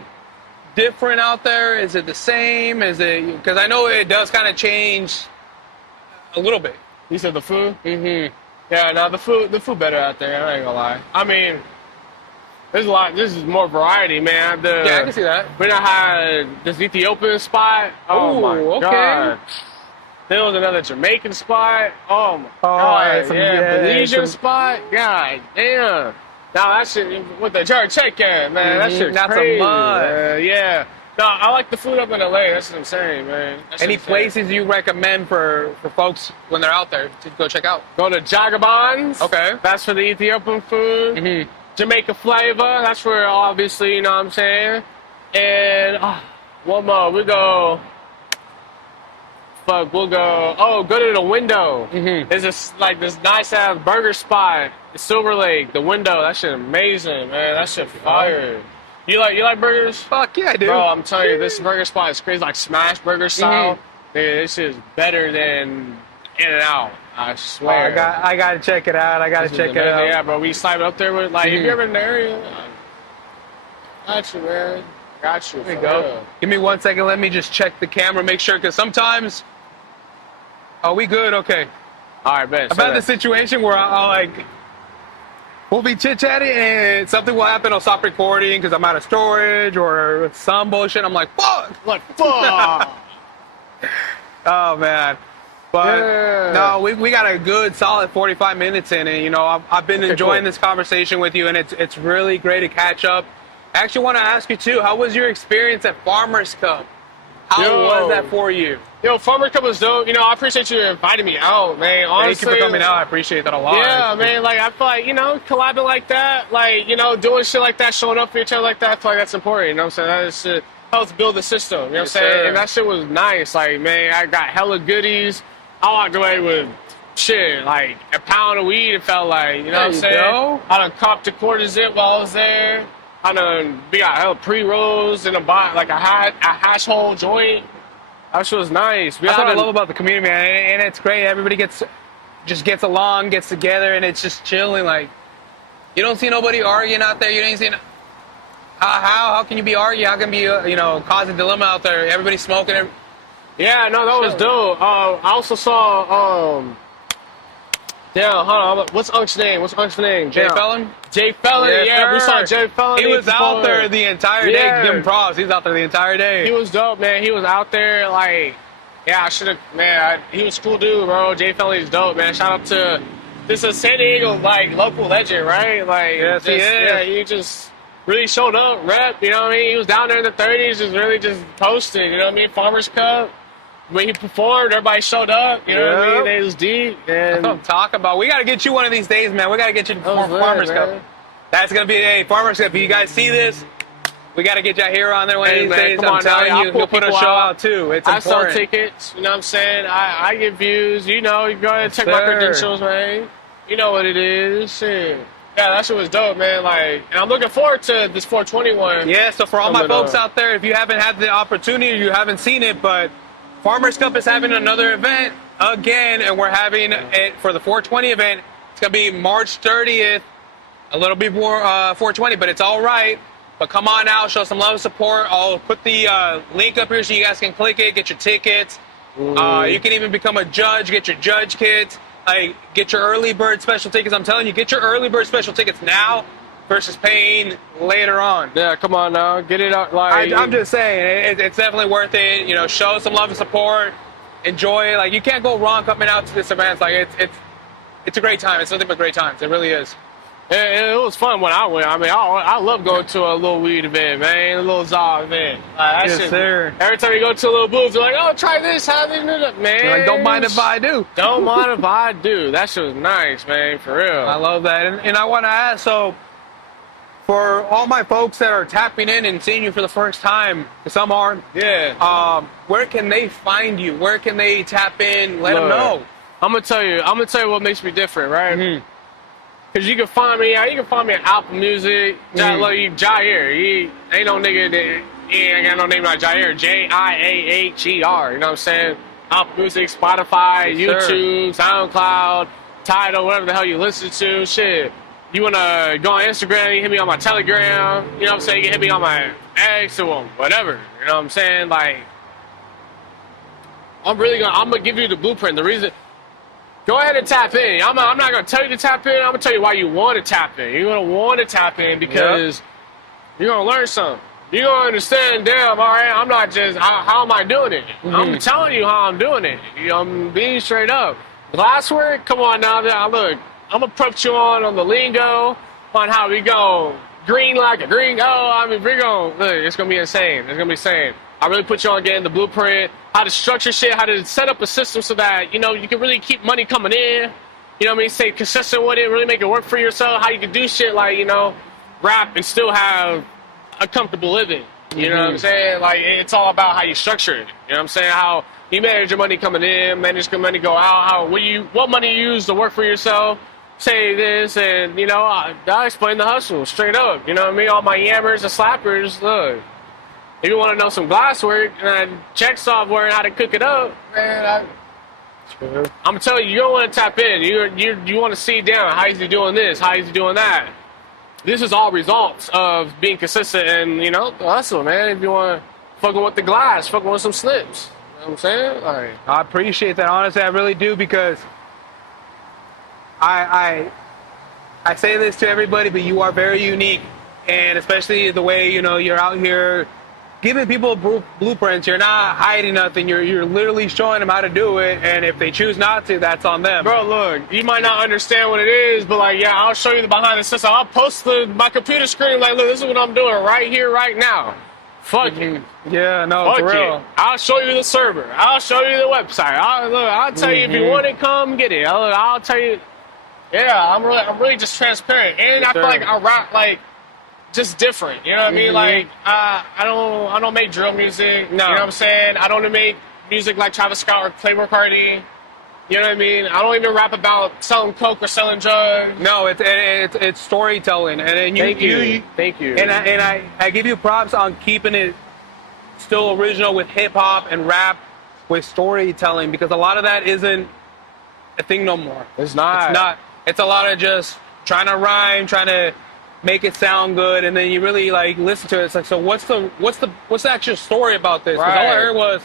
different out there? Is it the same? Because I know it does kind of change a little bit. You said the food? Mm-hmm. Yeah, no, the food better out there, I ain't gonna lie. I mean, there's a lot, this is more variety, man. Yeah, I can see that. We done had this Ethiopian spot. Oh, my God. There was another Jamaican spot. Oh, my God. Belizean spot. God damn. Now, that shit, with the jerk check in, man, that shit's that's crazy. A must. Yeah. No, I like the food up in LA. That's what I'm saying, man. Any places you recommend for folks when they're out there to go check out? Go to Jiah'er. Okay. That's for the Ethiopian food. Mm-hmm. Jamaica flavor. That's for obviously, you know what I'm saying. And one more. We'll go. Go to the Window. Mm-hmm. There's this nice ass burger spot, Silver Lake. The Window. That shit amazing, man. That shit fire. You like burgers? Fuck yeah, I do. Bro, I'm telling you, this burger spot is crazy, like smash burger style. Dude, this is better than in and out. I swear. I gotta check it out. I gotta check it out. Yeah, bro. We slide up there with like, if you're ever in the area, got you, man. Got you. There you go. Real. Give me 1 second. Let me just check the camera, make sure, because sometimes. Oh, we good? Okay. All right, bet. I've had the situation where I'll like, we'll be chit-chatting and something will happen. I'll stop recording because I'm out of storage or some bullshit. I'm like, fuck. Like, fuck. Oh, man. But Yeah. no, we got a good solid 45 minutes in it. You know, I've been enjoying cool. this conversation with you, and it's really great to catch up. I actually want to ask you, too, how was your experience at Farmers Cup? How was that for you? Yo, Farmer Cup was dope. You know, I appreciate you inviting me out, man. Honestly, Thank you for coming out. I appreciate that a lot. Yeah, man. Like, I feel like, you know, collabing like that, like, you know, doing shit like that, showing up for each other like that, I feel like that's important. You know what I'm saying? That helps build the system. You know what I'm saying? Sir. And that shit was nice. Like, man, I got hella goodies. I walked away with shit, like a pound of weed, it felt like. You know what I'm saying? Go. I done copped a quarter zip while I was there. We got hella pre-rolls in a bot, like a hash hole joint. That shit was nice. That's what I love about the community, man, and it's great. Everybody gets along, gets together, and it's just chilling. Like, you don't see nobody arguing out there. You don't see how can you be arguing? How can you be cause a dilemma out there? Everybody smoking. Yeah, no, that was dope. I also saw hold on. What's Unk's name? Jay Felon? Jay Felon, yeah, we saw Jay Felon. He was out there the entire day. Yeah. Give him props. He's out there the entire day. He was dope, man. He was out there, like, yeah, I should have, man, he was a cool dude, bro. Jay Felon is dope, man. Shout out to, this is a San Diego, like, local legend, right? Like, yes, he is. Yeah, he just really showed up, rep, you know what I mean? He was down there in the 30s, just really just posting, you know what I mean? Farmers Cup. When he performed, everybody showed up. You know what I mean? It was deep. And that's what I'm talking about. We got to get you one of these days, man. We got to get you to Farmers Cup. That's going to be Farmers Cup. If you guys see this, we got to get Jiah'er on there one of these days. I'm telling you, he'll put a show out too. It's important. I sell tickets. You know what I'm saying? I get views. You know, you go ahead and check my credentials, man. You know what it is. Shit. Yeah, that shit was dope, man. Like, and I'm looking forward to this 421. Yeah, so for all my folks out there, if you haven't had the opportunity or you haven't seen it, but Farmers Cup is having another event again, and we're having it for the 420 event. It's going to be March 30th, a little bit more 420, but it's all right. But come on out, show some love and support. I'll put the link up here so you guys can click it, get your tickets. You can even become a judge, get your judge kits, get your early bird special tickets. I'm telling you, get your early bird special tickets now versus paying later on. Yeah, come on now, get it out. Like, I'm just saying, it's definitely worth it. You know, show some love and support. Enjoy it. Like, you can't go wrong coming out to this event. Like, it's a great time. It's nothing but great times. It really is. It was fun when I went. I mean, I love going to a little weed event, man, a little Zaw event. Yes, sir. Every time you go to a little booth, they're like, "Oh, try this, have this, man." You're like, don't mind if I do. Don't mind if I do. That shit was nice, man, for real. I love that, and I want to ask, so for all my folks that are tapping in and seeing you for the first time, some aren't. Yeah. Where can they find you? Where can they tap in? Let them know. I'm gonna tell you what makes me different, right? Mm-hmm. Cause you can find me at Apple Music. Jiah'er. He ain't no nigga that he ain't got no name like Jiah'er. Jiah'er. You know what I'm saying? Apple Music, Spotify, Yes, YouTube, SoundCloud, Tidal, whatever the hell you listen to. Shit. You wanna go on Instagram? You hit me on my Telegram. You know what I'm saying? You can hit me on my X or whatever. You know what I'm saying? Like, I'm gonna give you the blueprint. The reason. Go ahead and tap in. I'm not going to tell you to tap in. I'm going to tell you why you want to tap in. You're going to want to tap in because you're going to learn something. You're going to understand, damn, all right, I'm not just, how am I doing it? Mm-hmm. I'm telling you how I'm doing it. You know, I'm being straight up. Glasswork, come on now. Look, I'm going to put you on the lingo, on how we go green like a green. I mean, we're going, look, it's going to be insane. It's going to be insane. I really put you on getting the blueprint, how to structure shit, how to set up a system so that, you know, you can really keep money coming in. You know what I mean? Stay consistent with it, really make it work for yourself. How you can do shit like, you know, rap and still have a comfortable living. You know what I'm saying? Like, it's all about how you structure it. You know what I'm saying? How you manage your money coming in, manage your money go out, what money you use to work for yourself. Say this, and, you know, I explain the hustle straight up. You know what I mean? All my yammers and slappers, look. If you want to know some glasswork and check software and how to cook it up, man, I'm gonna tell you, you don't want to tap in. You want to see down. How is he doing this? How is he doing that? This is all results of being consistent and hustle, man. If you want to fucking with the glass, fucking with some slips. You know what I'm saying? Like, I appreciate that. Honestly, I really do, because I say this to everybody, but you are very unique, and especially the way you're out here giving people blueprints. You're not hiding nothing. You're literally showing them how to do it, and if they choose not to, that's on them. bro, look, you might not understand what it is, but like, yeah, I'll show you the behind the scenes. I'll post my computer screen. Like, look, this is what I'm doing right here, right now. Fuck you. Yeah, no, Fuck for real. it. I'll show you the server. I'll show you the website. I'll tell you if you want it, come get it. I'll tell you. Yeah, I'm really just transparent, and I feel like I rap like just different. You know what I mean? Like I don't make drill music. No. You know what I'm saying? I don't make music like Travis Scott or Playboy Cardi. You know what I mean? I don't even rap about selling coke or selling drugs. No, it's storytelling, and Thank you. And I give you props on keeping it still original with hip hop and rap with storytelling, because a lot of that isn't a thing no more. It's not. It's not. It's a lot of just trying to rhyme, trying to make it sound good, and then you really like listen to it. It's like, so what's the actual story about this? 'Cause all I heard was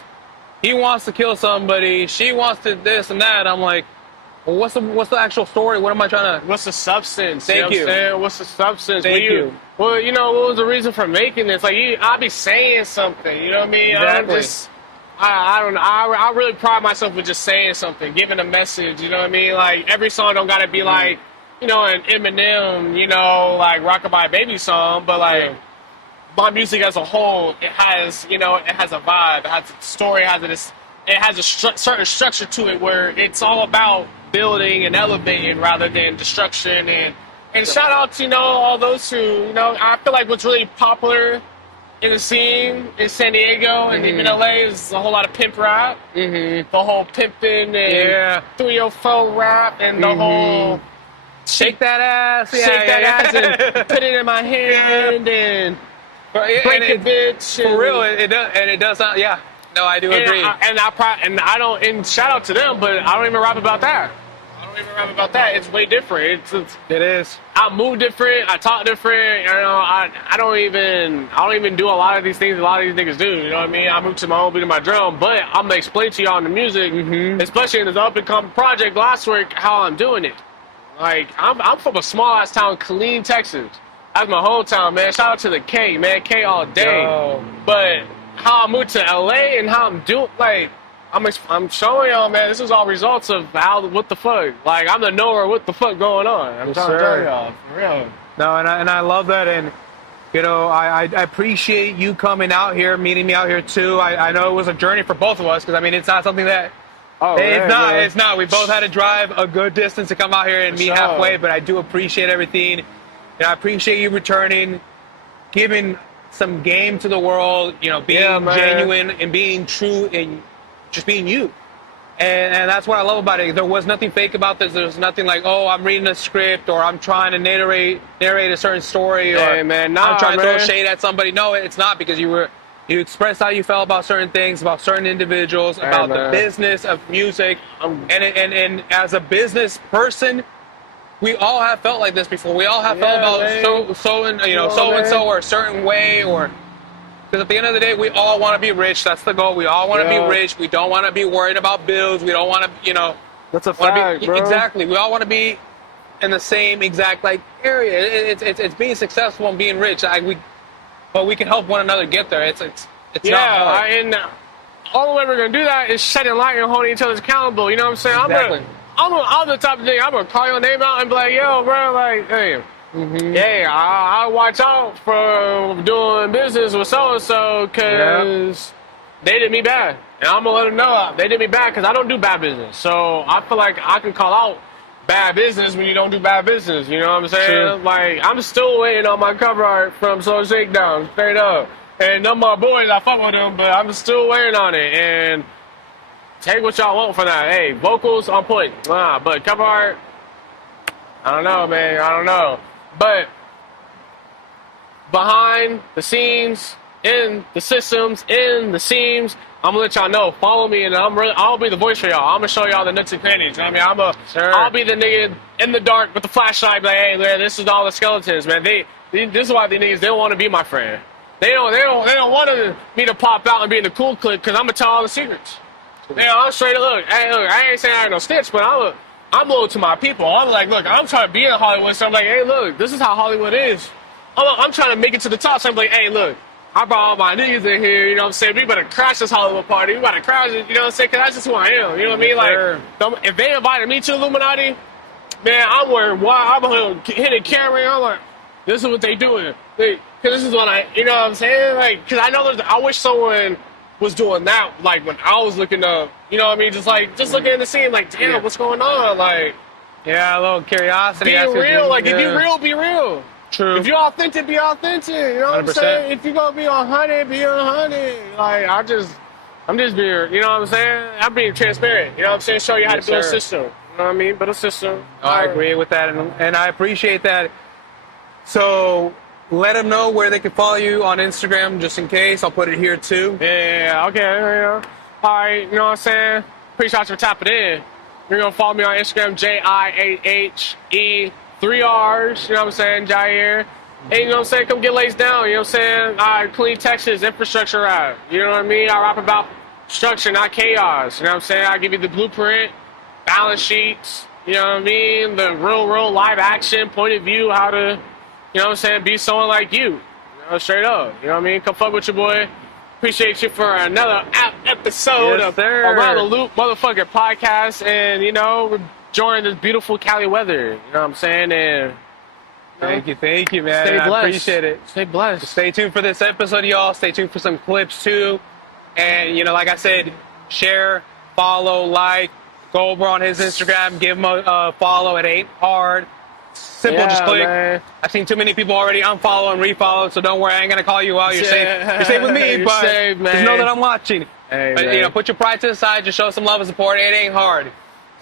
he wants to kill somebody, she wants to this and that. I'm like, well, what's the actual story? What am I trying to? What's the substance? Thank you. Know what I'm saying? What's the substance? Thank you. Well, what was the reason for making this? Like, I'll be saying something. You know what I mean? Exactly. I don't know. I really pride myself with just saying something, giving a message. You know what I mean? Like, every song don't gotta be like, an Eminem, like Rockabye Baby song, but like my music as a whole, it has a vibe, it has a story, it has a certain structure to it where it's all about building and elevating rather than destruction. And shout out to all those who I feel like what's really popular in the scene in San Diego and even LA is a whole lot of pimp rap. The whole pimping and 304 rap and the whole Shake that ass, shake that ass and put it in my hand and break a bitch. For real, it does not. Yeah, no, I do agree. And shout out to them, but I don't even rap about that. It's way different. It is. I move different. I talk different. I don't even do a lot of these things a lot of these niggas do. You know what I mean? I move to my own beat and my drum, but I'm gonna explain to y'all in the music, especially in this up and coming project Glasswork, how I'm doing it. Like, I'm from a small ass town, Killeen, Texas. That's my hometown, man. Shout out to the K, man. K all day. Yo. But how I moved to LA and how I'm doing, like, I'm showing y'all, man, this is all results of what the fuck. Like, I'm the knower what the fuck going on. I'm trying to tell y'all, for real. No, and I love that, and I appreciate you coming out here, meeting me out here too. I know it was a journey for both of us, because I mean, it's not something that. It's not. We both had to drive a good distance to come out here and meet halfway, but I do appreciate everything. And I appreciate you returning, giving some game to the world, being genuine and being true and just being you. And that's what I love about it. There was nothing fake about this. There's nothing like, oh, I'm reading a script or I'm trying to narrate a certain story or I'm trying to throw shade at somebody. No, it's not, because you expressed how you felt about certain things, about certain individuals, about the business of music. And as a business person, we all have felt like this before. We all have felt about so and so or a certain way, or because at the end of the day, we all want to be rich. That's the goal. We all want to be rich. We don't want to be worried about bills. We don't want to, That's a fact, bro. Exactly. We all want to be in the same exact area. It's being successful and being rich. But we can help one another get there. It's not hard. And all the way we're gonna do that is shedding light and holding each other accountable. You know what I'm saying? Exactly. I'm the type of thing. I'm gonna call your name out and be like, yo, bro, like, hey, I watch out for doing business with so and so because they did me bad, and I'm gonna let them know they did me bad because I don't do bad business. So I feel like I can call out bad business when you don't do bad business. You know what I'm saying? True. Like, I'm still waiting on my cover art from Soul Shakedown, straight up. And none of my boys, I fuck with them, but I'm still waiting on it. And take what y'all want from that. Hey, vocals on point. But cover art, I don't know, man. I don't know. But behind the scenes, in the systems, in the seams, I'm gonna let y'all know. Follow me, and I'll be the voice for y'all. I'm gonna show y'all the nuts and crannies. You know what I mean, I'll be the nigga in the dark with the flashlight. Like, hey, man, this is all the skeletons, man. This is why these niggas, they don't want to be my friend. They don't want me to pop out and be in the cool clique because I'm gonna tell all the secrets. Man, I'm straight up. Look, I ain't saying I ain't no snitch, but I'm loyal to my people. I'm like, look, I'm trying to be in Hollywood, so I'm like, hey, look, this is how Hollywood is. I'm trying to make it to the top, so I'm like, hey, look. I brought all my niggas in here, you know what I'm saying? We better crash this Hollywood party. We better crash it, you know what I'm saying? Because that's just who I am, you know what I mean? Like, if they invited me to Illuminati, man, I'm wearing white. I'm hitting camera. I'm like, this is what they doing. Because this is what you know what I'm saying? Like, because I know I wish someone was doing that, like, when I was looking up, you know what I mean? Just looking in the scene, like, damn, what's going on? Like, yeah, a little curiosity. Be real. Like, if you real, be real. True. If you're authentic, be authentic. You know what 100%. I'm saying? If you're gonna be 100, be 100. Like I'm just being, you know what I'm saying? I'm being transparent. You know what I'm saying? Show you how to build a system. You know what I mean? Build a system. I agree with that, and I appreciate that. So let them know where they can follow you on Instagram, just in case. I'll put it here too. Yeah. Okay. Yeah. All right. You know what I'm saying? Appreciate you for tapping in. You're gonna follow me on Instagram, JIAHE. 3 R's, you know what I'm saying, Jiah'er. And you know what I'm saying, come get laced down, you know what I'm saying? I clean Texas infrastructure out, you know what I mean? I rap about structure, not chaos, you know what I'm saying? I give you the blueprint, balance sheets, you know what I mean? The real live action point of view, how to, you know what I'm saying, be someone like you know, straight up, you know what I mean? Come fuck with your boy. Appreciate you for another episode of Around the Loop motherfucking podcast, and you know, we're enjoying this beautiful Cali weather, you know what I'm saying? And thank you, man. Stay blessed. I appreciate it. Stay blessed. Stay tuned for this episode, y'all. Stay tuned for some clips too. And you know, like I said, share, follow, like, go over on his Instagram, give him a follow. It ain't hard. Simple, just click. Man. I've seen too many people already unfollow and refollow, so don't worry, I ain't gonna call you out. You're safe. You're safe with me, but safe, just know that I'm watching. Hey, but you know, put your pride to the side, just show some love and support. It ain't hard.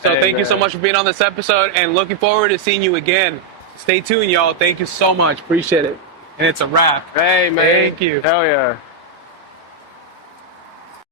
So thank you so much for being on this episode, and looking forward to seeing you again. Stay tuned, y'all. Thank you so much. Appreciate it. And it's a wrap. Hey, man. Thank you. Hell yeah.